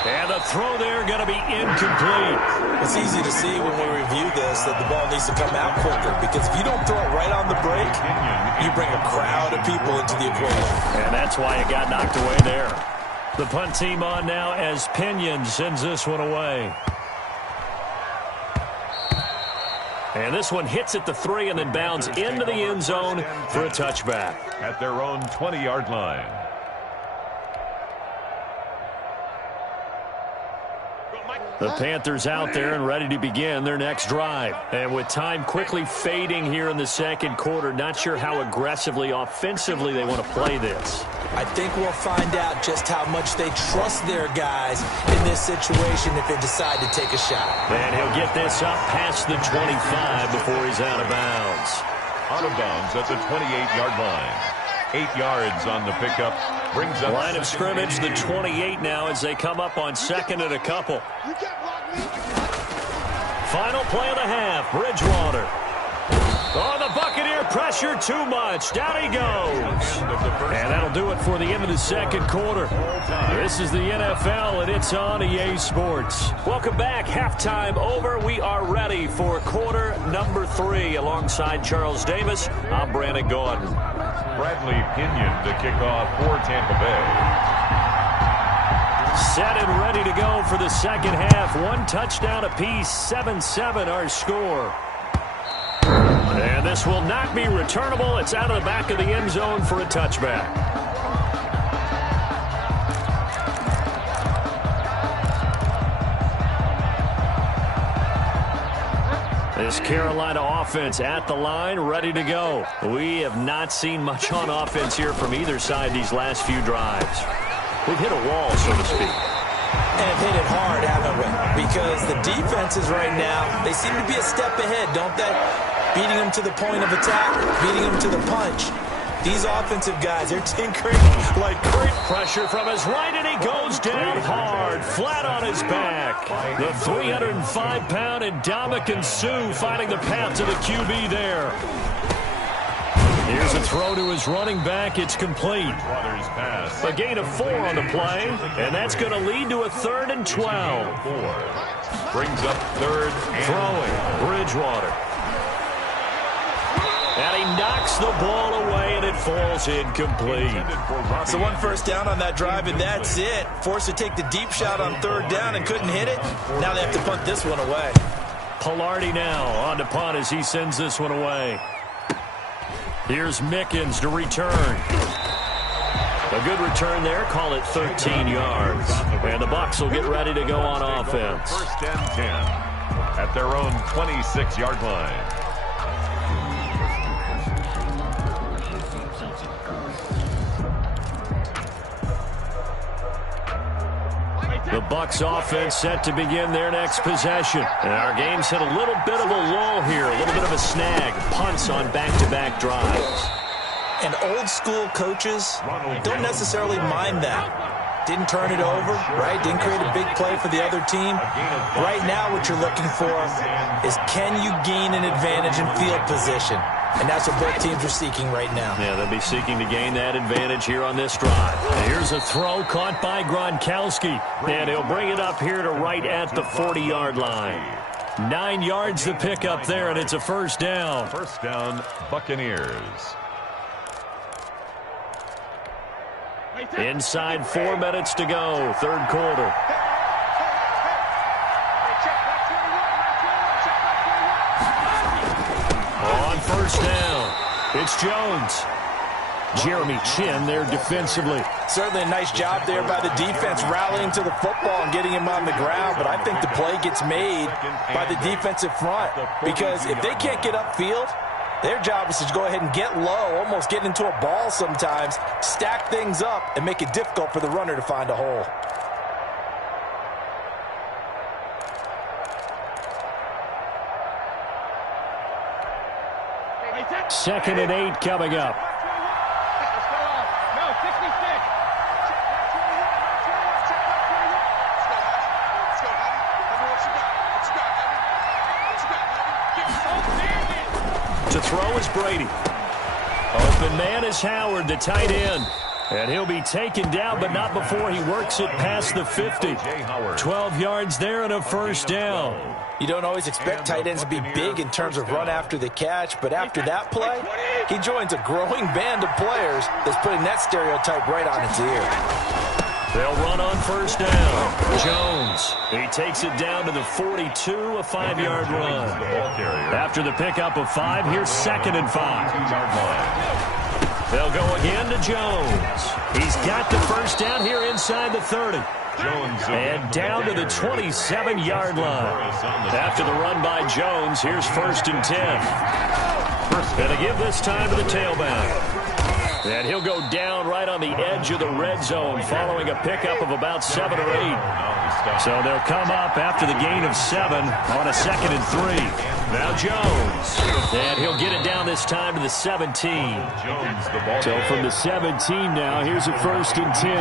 And the throw there going to be incomplete. It's easy to see when we review this that the ball needs to come out quicker, because if you don't throw it right on the break, you bring a crowd of people into the equation. And that's why it got knocked away there. The punt team on now as Pinion sends this one away. And this one hits at the 3 and then bounds into the end zone for a touchback. At their own 20-yard line. The Panthers out there and ready to begin their next drive. And with time quickly fading here in the 2nd quarter, not sure how aggressively, offensively they want to play this. I think we'll find out just how much they trust their guys in this situation if they decide to take a shot. And he'll get this up past the 25 before he's out of bounds. Out of bounds at the 28-yard line. 8 yards on the pickup. Brings up line of scrimmage, the 28 now as they come up on 2nd and a couple. Final play of the half, Bridgewater. Oh, the Buccaneer pressure too much. Down he goes. And that'll do it for the end of the 2nd quarter. This is the NFL, and it's on EA Sports. Welcome back. Halftime over. We are ready for quarter number 3. Alongside Charles Davis, I'm Brandon Gordon. Bradley Pinion to kick off for Tampa Bay. Set and ready to go for the 2nd half. 1 touchdown apiece, 7-7 our score. And this will not be returnable. It's out of the back of the end zone for a touchback. This Carolina offense at the line, ready to go. We have not seen much on offense here from either side these last few drives. We've hit a wall, so to speak. And hit it hard, haven't we? Because the defenses right now, they seem to be a step ahead, don't they? Beating them to the point of attack, beating them to the punch. These offensive guys, they're tinkering like great pressure from his right, and he goes down hard, flat on his back. The 305-pound Ndamukong Suh finding the path to the QB there. Here's a throw to his running back. It's complete. A gain of 4 on the play, and that's going to lead to a 3rd and 12. Brings up 3rd and throwing. Bridgewater. And he knocks the ball away, and it falls incomplete. So 1 first down on that drive, and that's it. Forced to take the deep shot on 3rd down and couldn't hit it. Now they have to punt this one away. Pilardi now on to punt as he sends this one away. Here's Mickens to return. A good return there. Call it 13 yards. And the Bucs will get ready to go on offense. 1st and 10 at their own 26-yard line. The Bucs offense set to begin their next possession. And our game's hit a little bit of a lull here, a little bit of a snag. Punts on back-to-back drives. And old-school coaches don't necessarily mind that. Didn't turn it over, right? Didn't create a big play for the other team. Right now what you're looking for is, can you gain an advantage in field position? And that's what both teams are seeking right now. Yeah, they'll be seeking to gain that advantage here on this drive. And here's a throw caught by Gronkowski. And he'll bring it up here to right at the 40-yard line. 9 yards to pick up there, and it's a first down. First down, Buccaneers. Inside 4 minutes to go, third quarter. On first down, it's Jones. Jeremy Chin there defensively. Certainly a nice job there by the defense rallying to the football and getting him on the ground, but I think the play gets made by the defensive front, because if they can't get upfield, their job is to go ahead and get low, almost get into a ball sometimes, stack things up, and make it difficult for the runner to find a hole. Second and 8 coming up. To throw is Brady. Open man is Howard, the tight end. And he'll be taken down, but not before he works it past the 50. 12 yards there and a first down. You don't always expect tight ends to be big in terms of run after the catch, but after that play, he joins a growing band of players that's putting that stereotype right on its ear. They'll run on first down. Jones, he takes it down to the 42, a 5-yard run. After the pickup of 5, here's second and 5. They'll go again to Jones. He's got the first down here inside the 30. And down to the 27-yard line. After the run by Jones, here's first and 10. And to give this time to the tailback. And he'll go down right on the edge of the red zone following a pickup of about 7 or 8. So they'll come up after the gain of 7 on a second and 3. Now Jones. And he'll get it down this time to the 17. So from the 17 now, here's a first and 10.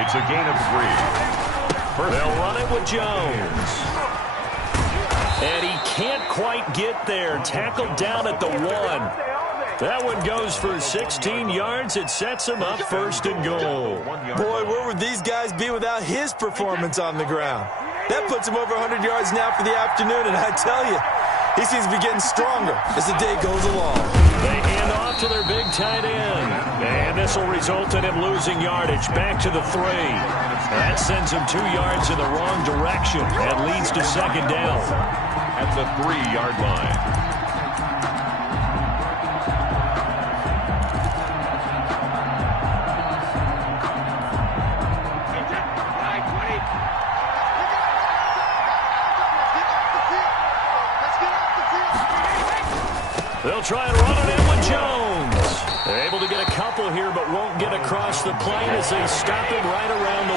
It's a gain of 3. They'll run it with Jones. And he can't quite get there. Tackled down at the 1. That one goes for 16 yards. It sets him up first and goal. Boy, where would these guys be without his performance on the ground? That puts him over 100 yards now for the afternoon, and I tell you, he seems to be getting stronger as the day goes along. They hand off to their big tight end. And this will result in him losing yardage back to the 3. That sends him 2 yards in the wrong direction and leads to second down. At the 3-yard line. They'll try and run it in with Jones. They're able to get a couple here, but won't get across the plane as they stop him right around the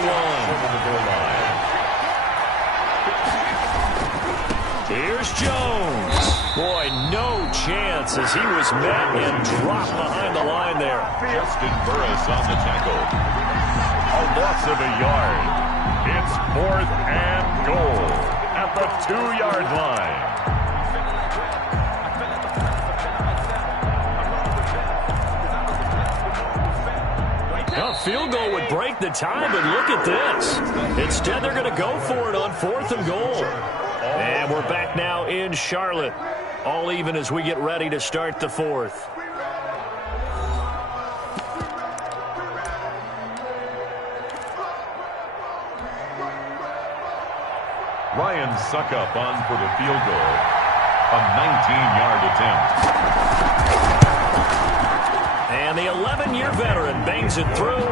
1. Here's Jones. Boy, no chance as he was met and dropped behind the line there. Justin Burris on the tackle. A loss of a yard. It's 4th and goal at the 2-yard line. A field goal would break the tie, but look at this. Instead, they're going to go for it on 4th and goal. And we're back now in Charlotte. All even as we get ready to start the 4th. Ryan Suckup on for the field goal. A 19-yard attempt. And the 11-year veteran bangs it through.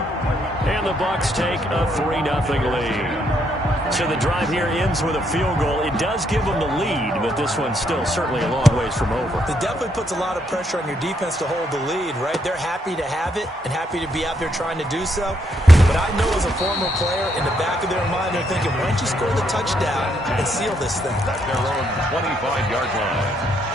And the Bucs take a 3-0 lead. So the drive here ends with a field goal. It does give them the lead, but this one's still certainly a long ways from over. It definitely puts a lot of pressure on your defense to hold the lead, right? They're happy to have it and happy to be out there trying to do so. But I know as a former player, in the back of their mind, they're thinking, why don't you score the touchdown and seal this thing? At their own 25-yard line.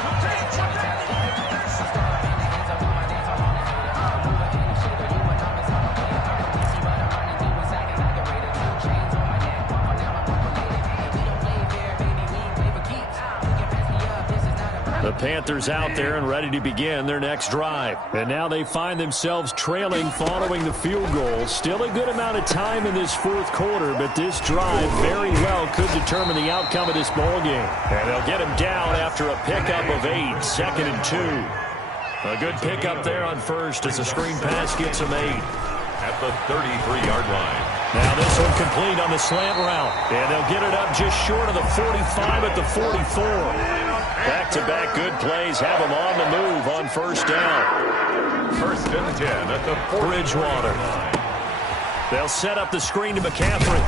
The Panthers out there and ready to begin their next drive. And now they find themselves trailing following the field goal. Still a good amount of time in this fourth quarter, but this drive very well could determine the outcome of this ball game. And they'll get him down after a pickup of 8, 2nd and 2. A good pickup there on first as the screen pass gets him 8. At the 33-yard line. Now this one complete on the slant route. And they'll get it up just short of the 45 at the 44. Back-to-back good plays have them on the move on first down. 1st and 10 at the 40. Bridgewater. They'll set up the screen to McCaffrey.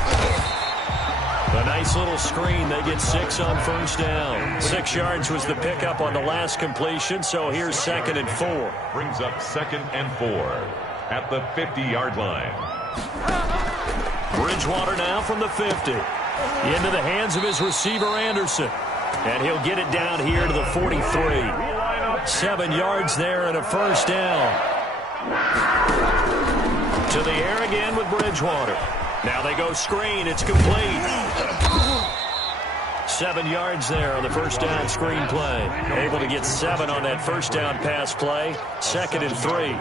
A nice little screen. They get 6 on first down. 6 yards was the pickup on the last completion, so here's 2nd and 4. Brings up 2nd and 4 at the 50-yard line. Bridgewater now from the 50. Into the hands of his receiver, Anderson. And he'll get it down here to the 43. 7 yards there and a first down. To the air again with Bridgewater. Now they go screen. It's complete. 7 yards there on the first down screen play. Able to get 7 on that first down pass play. 2nd and 3.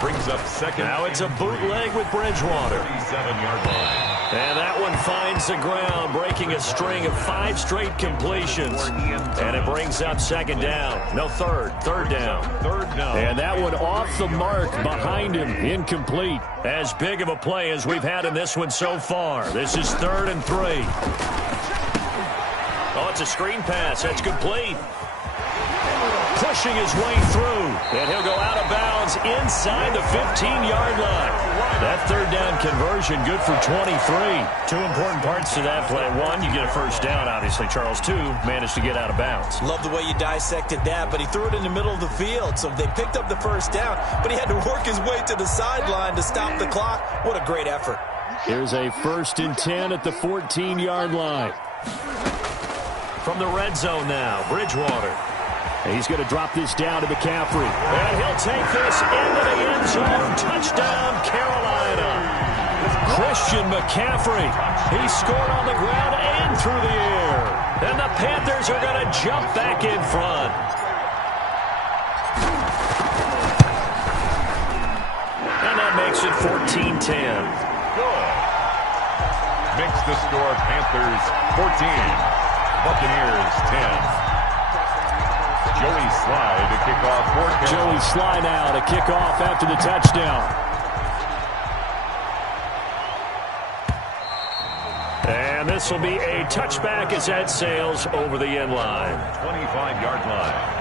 Brings up 2nd. Now it's a bootleg with Bridgewater. 37-yard line. And that one finds the ground, breaking a string of 5 straight completions. And it brings up 2nd down. No, third down. And that one off the mark behind him, incomplete. As big of a play as we've had in this one so far. This is 3rd and 3. Oh, it's a screen pass. That's complete. Pushing his way through. And he'll go out of bounds inside the 15-yard line. That 3rd down conversion good for 23. 2 important parts to that play. 1, you get a first down, obviously, Charles. 2, managed to get out of bounds. Love the way you dissected that, but he threw it in the middle of the field. So they picked up the first down, but he had to work his way to the sideline to stop the clock. What a great effort. Here's a 1st and 10 at the 14-yard line. From the red zone now, Bridgewater. He's going to drop this down to McCaffrey. And he'll take this into the end zone. Touchdown, Carolina. Christian McCaffrey. He scored on the ground and through the air. And the Panthers are going to jump back in front. And that makes it 14-10. Good. Makes the score Panthers 14. Buccaneers 10. Joey Sly to kick off. Joey Sly now to kick off after the touchdown. And this will be a touchback as that sails over the end line. 25-yard line.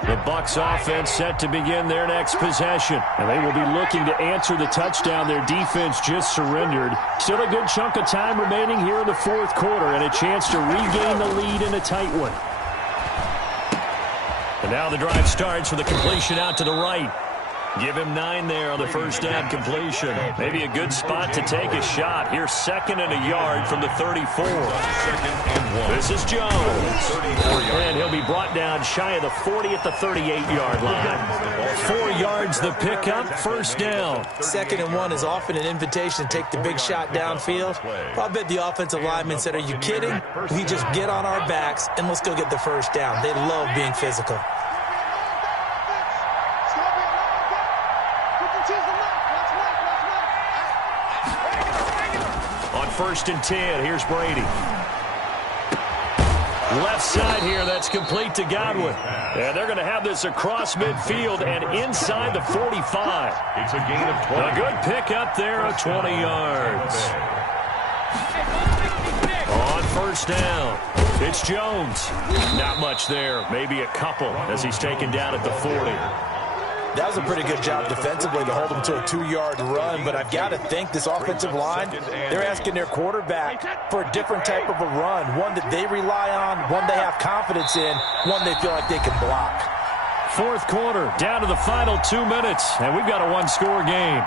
The Bucs offense set to begin their next possession. And they will be looking to answer the touchdown their defense just surrendered. Still a good chunk of time remaining here in the fourth quarter and a chance to regain the lead in a tight one. And now the drive starts with a completion out to the right. Give him 9 there on the first down completion. Maybe a good spot to take a shot. Here's 2nd and a yard from the 34. 2nd and 1. This is Jones. And he'll be brought down shy of the 40 at the 38-yard line. 4 yards the pickup, first down. 2nd and 1 is often an invitation to take the big shot downfield. I bet the offensive linemen said, are you kidding? We just get on our backs and let's go get the first down. They love being physical. On 1st and 10, here's Brady. Left side here, that's complete to Godwin. And they're going to have this across midfield and inside the 45. It's a gain of 20. A good pick up there of 20 yards. On first down. It's Jones. Not much there. Maybe a couple as he's taken down at the 40. That was a pretty good job defensively to hold him to a 2-yard run, but I've got to think this offensive line, they're asking their quarterback for a different type of a run, one that they rely on, one they have confidence in, one they feel like they can block. Fourth quarter, down to the final 2 minutes, and we've got a one-score game.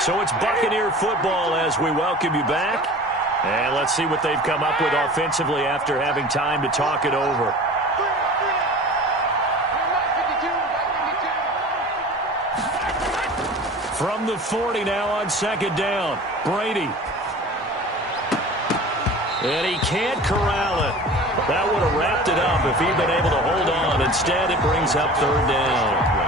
So it's Buccaneer football as we welcome you back. And let's see what they've come up with offensively after having time to talk it over. From the 40 now on second down, Brady. And he can't corral it. That would have wrapped it up if he'd been able to hold on. Instead, it brings up third down.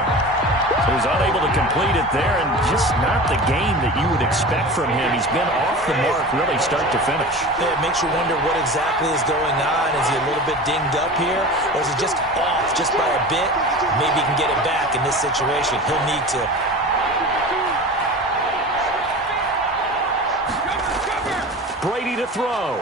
He was unable to complete it there, and just not the game that you would expect from him. He's been off the mark really start to finish. Yeah, it makes you wonder what exactly is going on. Is he a little bit dinged up here, or is he just off just by a bit? Maybe he can get it back in this situation. He'll need to. Brady to throw.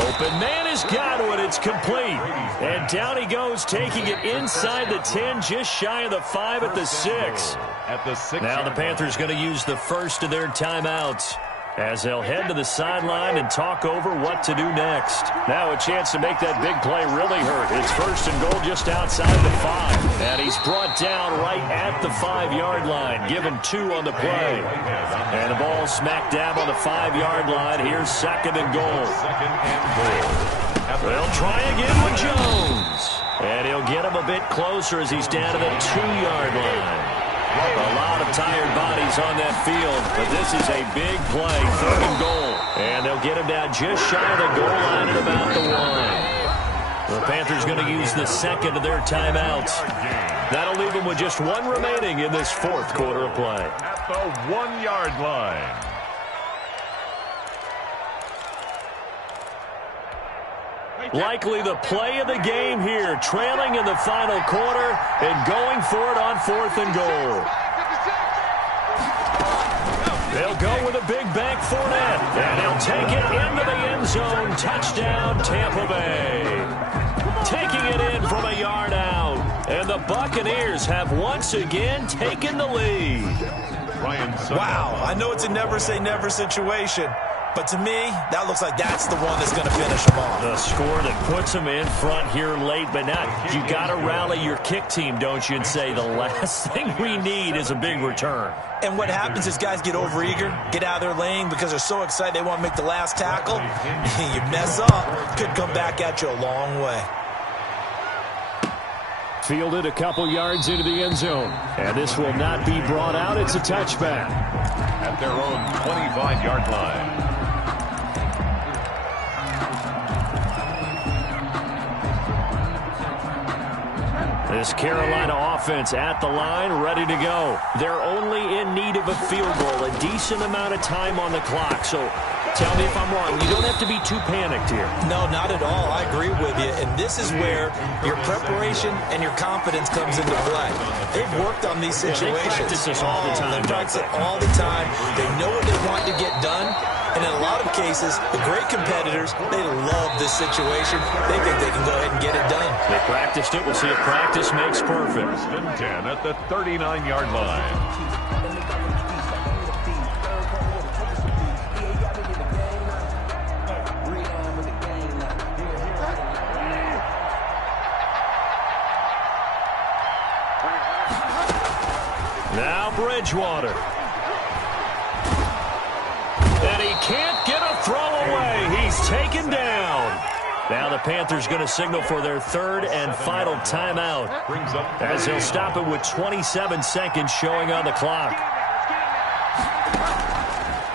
Open man has got it. It's complete. And down he goes, taking it inside the 10, just shy of the 5 at the 6. Now the Panthers going to use the first of their timeouts as they'll head to the sideline and talk over what to do next. Now a chance to make that big play really hurt. It's first and goal just outside the 5. And he's brought down right at the 5-yard line. Give him 2 on the play. And the ball smack dab on the 5-yard line. Here's second and goal. They'll try again with Jones. And he'll get him a bit closer as he's down to the 2-yard line. A lot of tired bodies on that field, but this is a big play, third and goal. And they'll get him down just shy of the goal line at about the 1. The Panthers going to use the second of their timeouts. That'll leave them with just 1 remaining in this fourth quarter of play. At the 1-yard line. Likely the play of the game here, trailing in the final quarter and going for it on fourth and goal. They'll go with a big bank Fournette, and he'll take it into the end zone. Touchdown, Tampa Bay. Taking it in from a yard out, and the Buccaneers have once again taken the lead. Wow, I know it's a never-say-never situation, but to me, that looks like that's the one that's going to finish them off. The score that puts them in front here late, but now you got to rally your kick team, don't you, and say the last thing we need is a big return. And what happens is guys get overeager, get out of their lane because they're so excited they want to make the last tackle. You mess up, could come back at you a long way. Fielded a couple yards into the end zone, and this will not be brought out. It's a touchback. At their own 25-yard line. This Carolina offense at the line, ready to go. They're only in need of a field goal, a decent amount of time on the clock. So tell me if I'm wrong. You don't have to be too panicked here. No, not at all. I agree with you. And this is where your preparation and your confidence comes into play. They've worked on these situations. They practice this all the time. They practice it all the time. They know what they want to get done. And in a lot of cases, the great competitors, they love this situation. They think they can go ahead and get it done. They practiced it. We'll see if practice makes perfect. First and 10 at the 39-yard line. Now Bridgewater. And he can't get a throw away. He's taken down. Now the Panthers going to signal for their third and final timeout as they'll stop it with 27 seconds showing on the clock.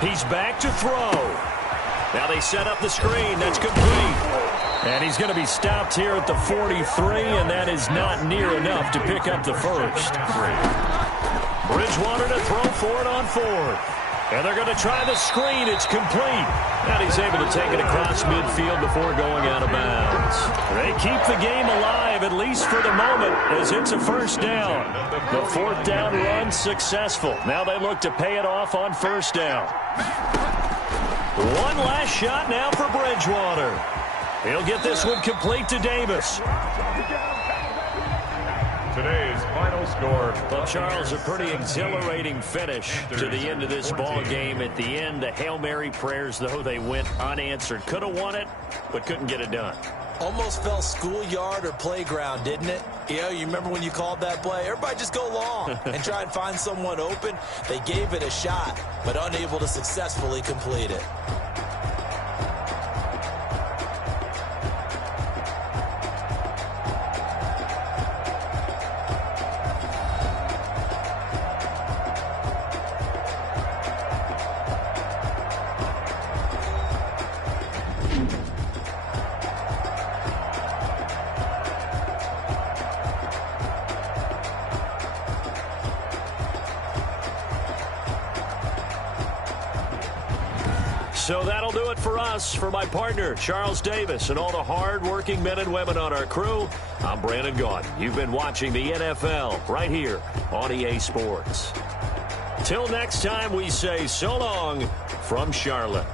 He's back to throw. Now they set up the screen. That's complete. And he's going to be stopped here at the 43, and that is not near enough to pick up the first. Bridgewater to throw for it on fourth. And they're going to try the screen. It's complete. And he's able to take it across midfield before going out of bounds. They keep the game alive, at least for the moment, as it's a first down. The fourth down run successful. Now they look to pay it off on first down. One last shot now for Bridgewater. He'll get this one complete to Davis. Today's final score. Well, Charles, a pretty exhilarating finish to the end of this ball game. At the end, the Hail Mary prayers, though, they went unanswered. Could have won it, but couldn't get it done. Almost felt schoolyard or playground, didn't it? You remember when you called that play? Everybody just go long and try and find someone open. They gave it a shot, but unable to successfully complete it. So that'll do it for us. For my partner, Charles Davis, and all the hard-working men and women on our crew, I'm Brandon Gaudin. You've been watching the NFL right here on EA Sports. Till next time, we say so long from Charlotte.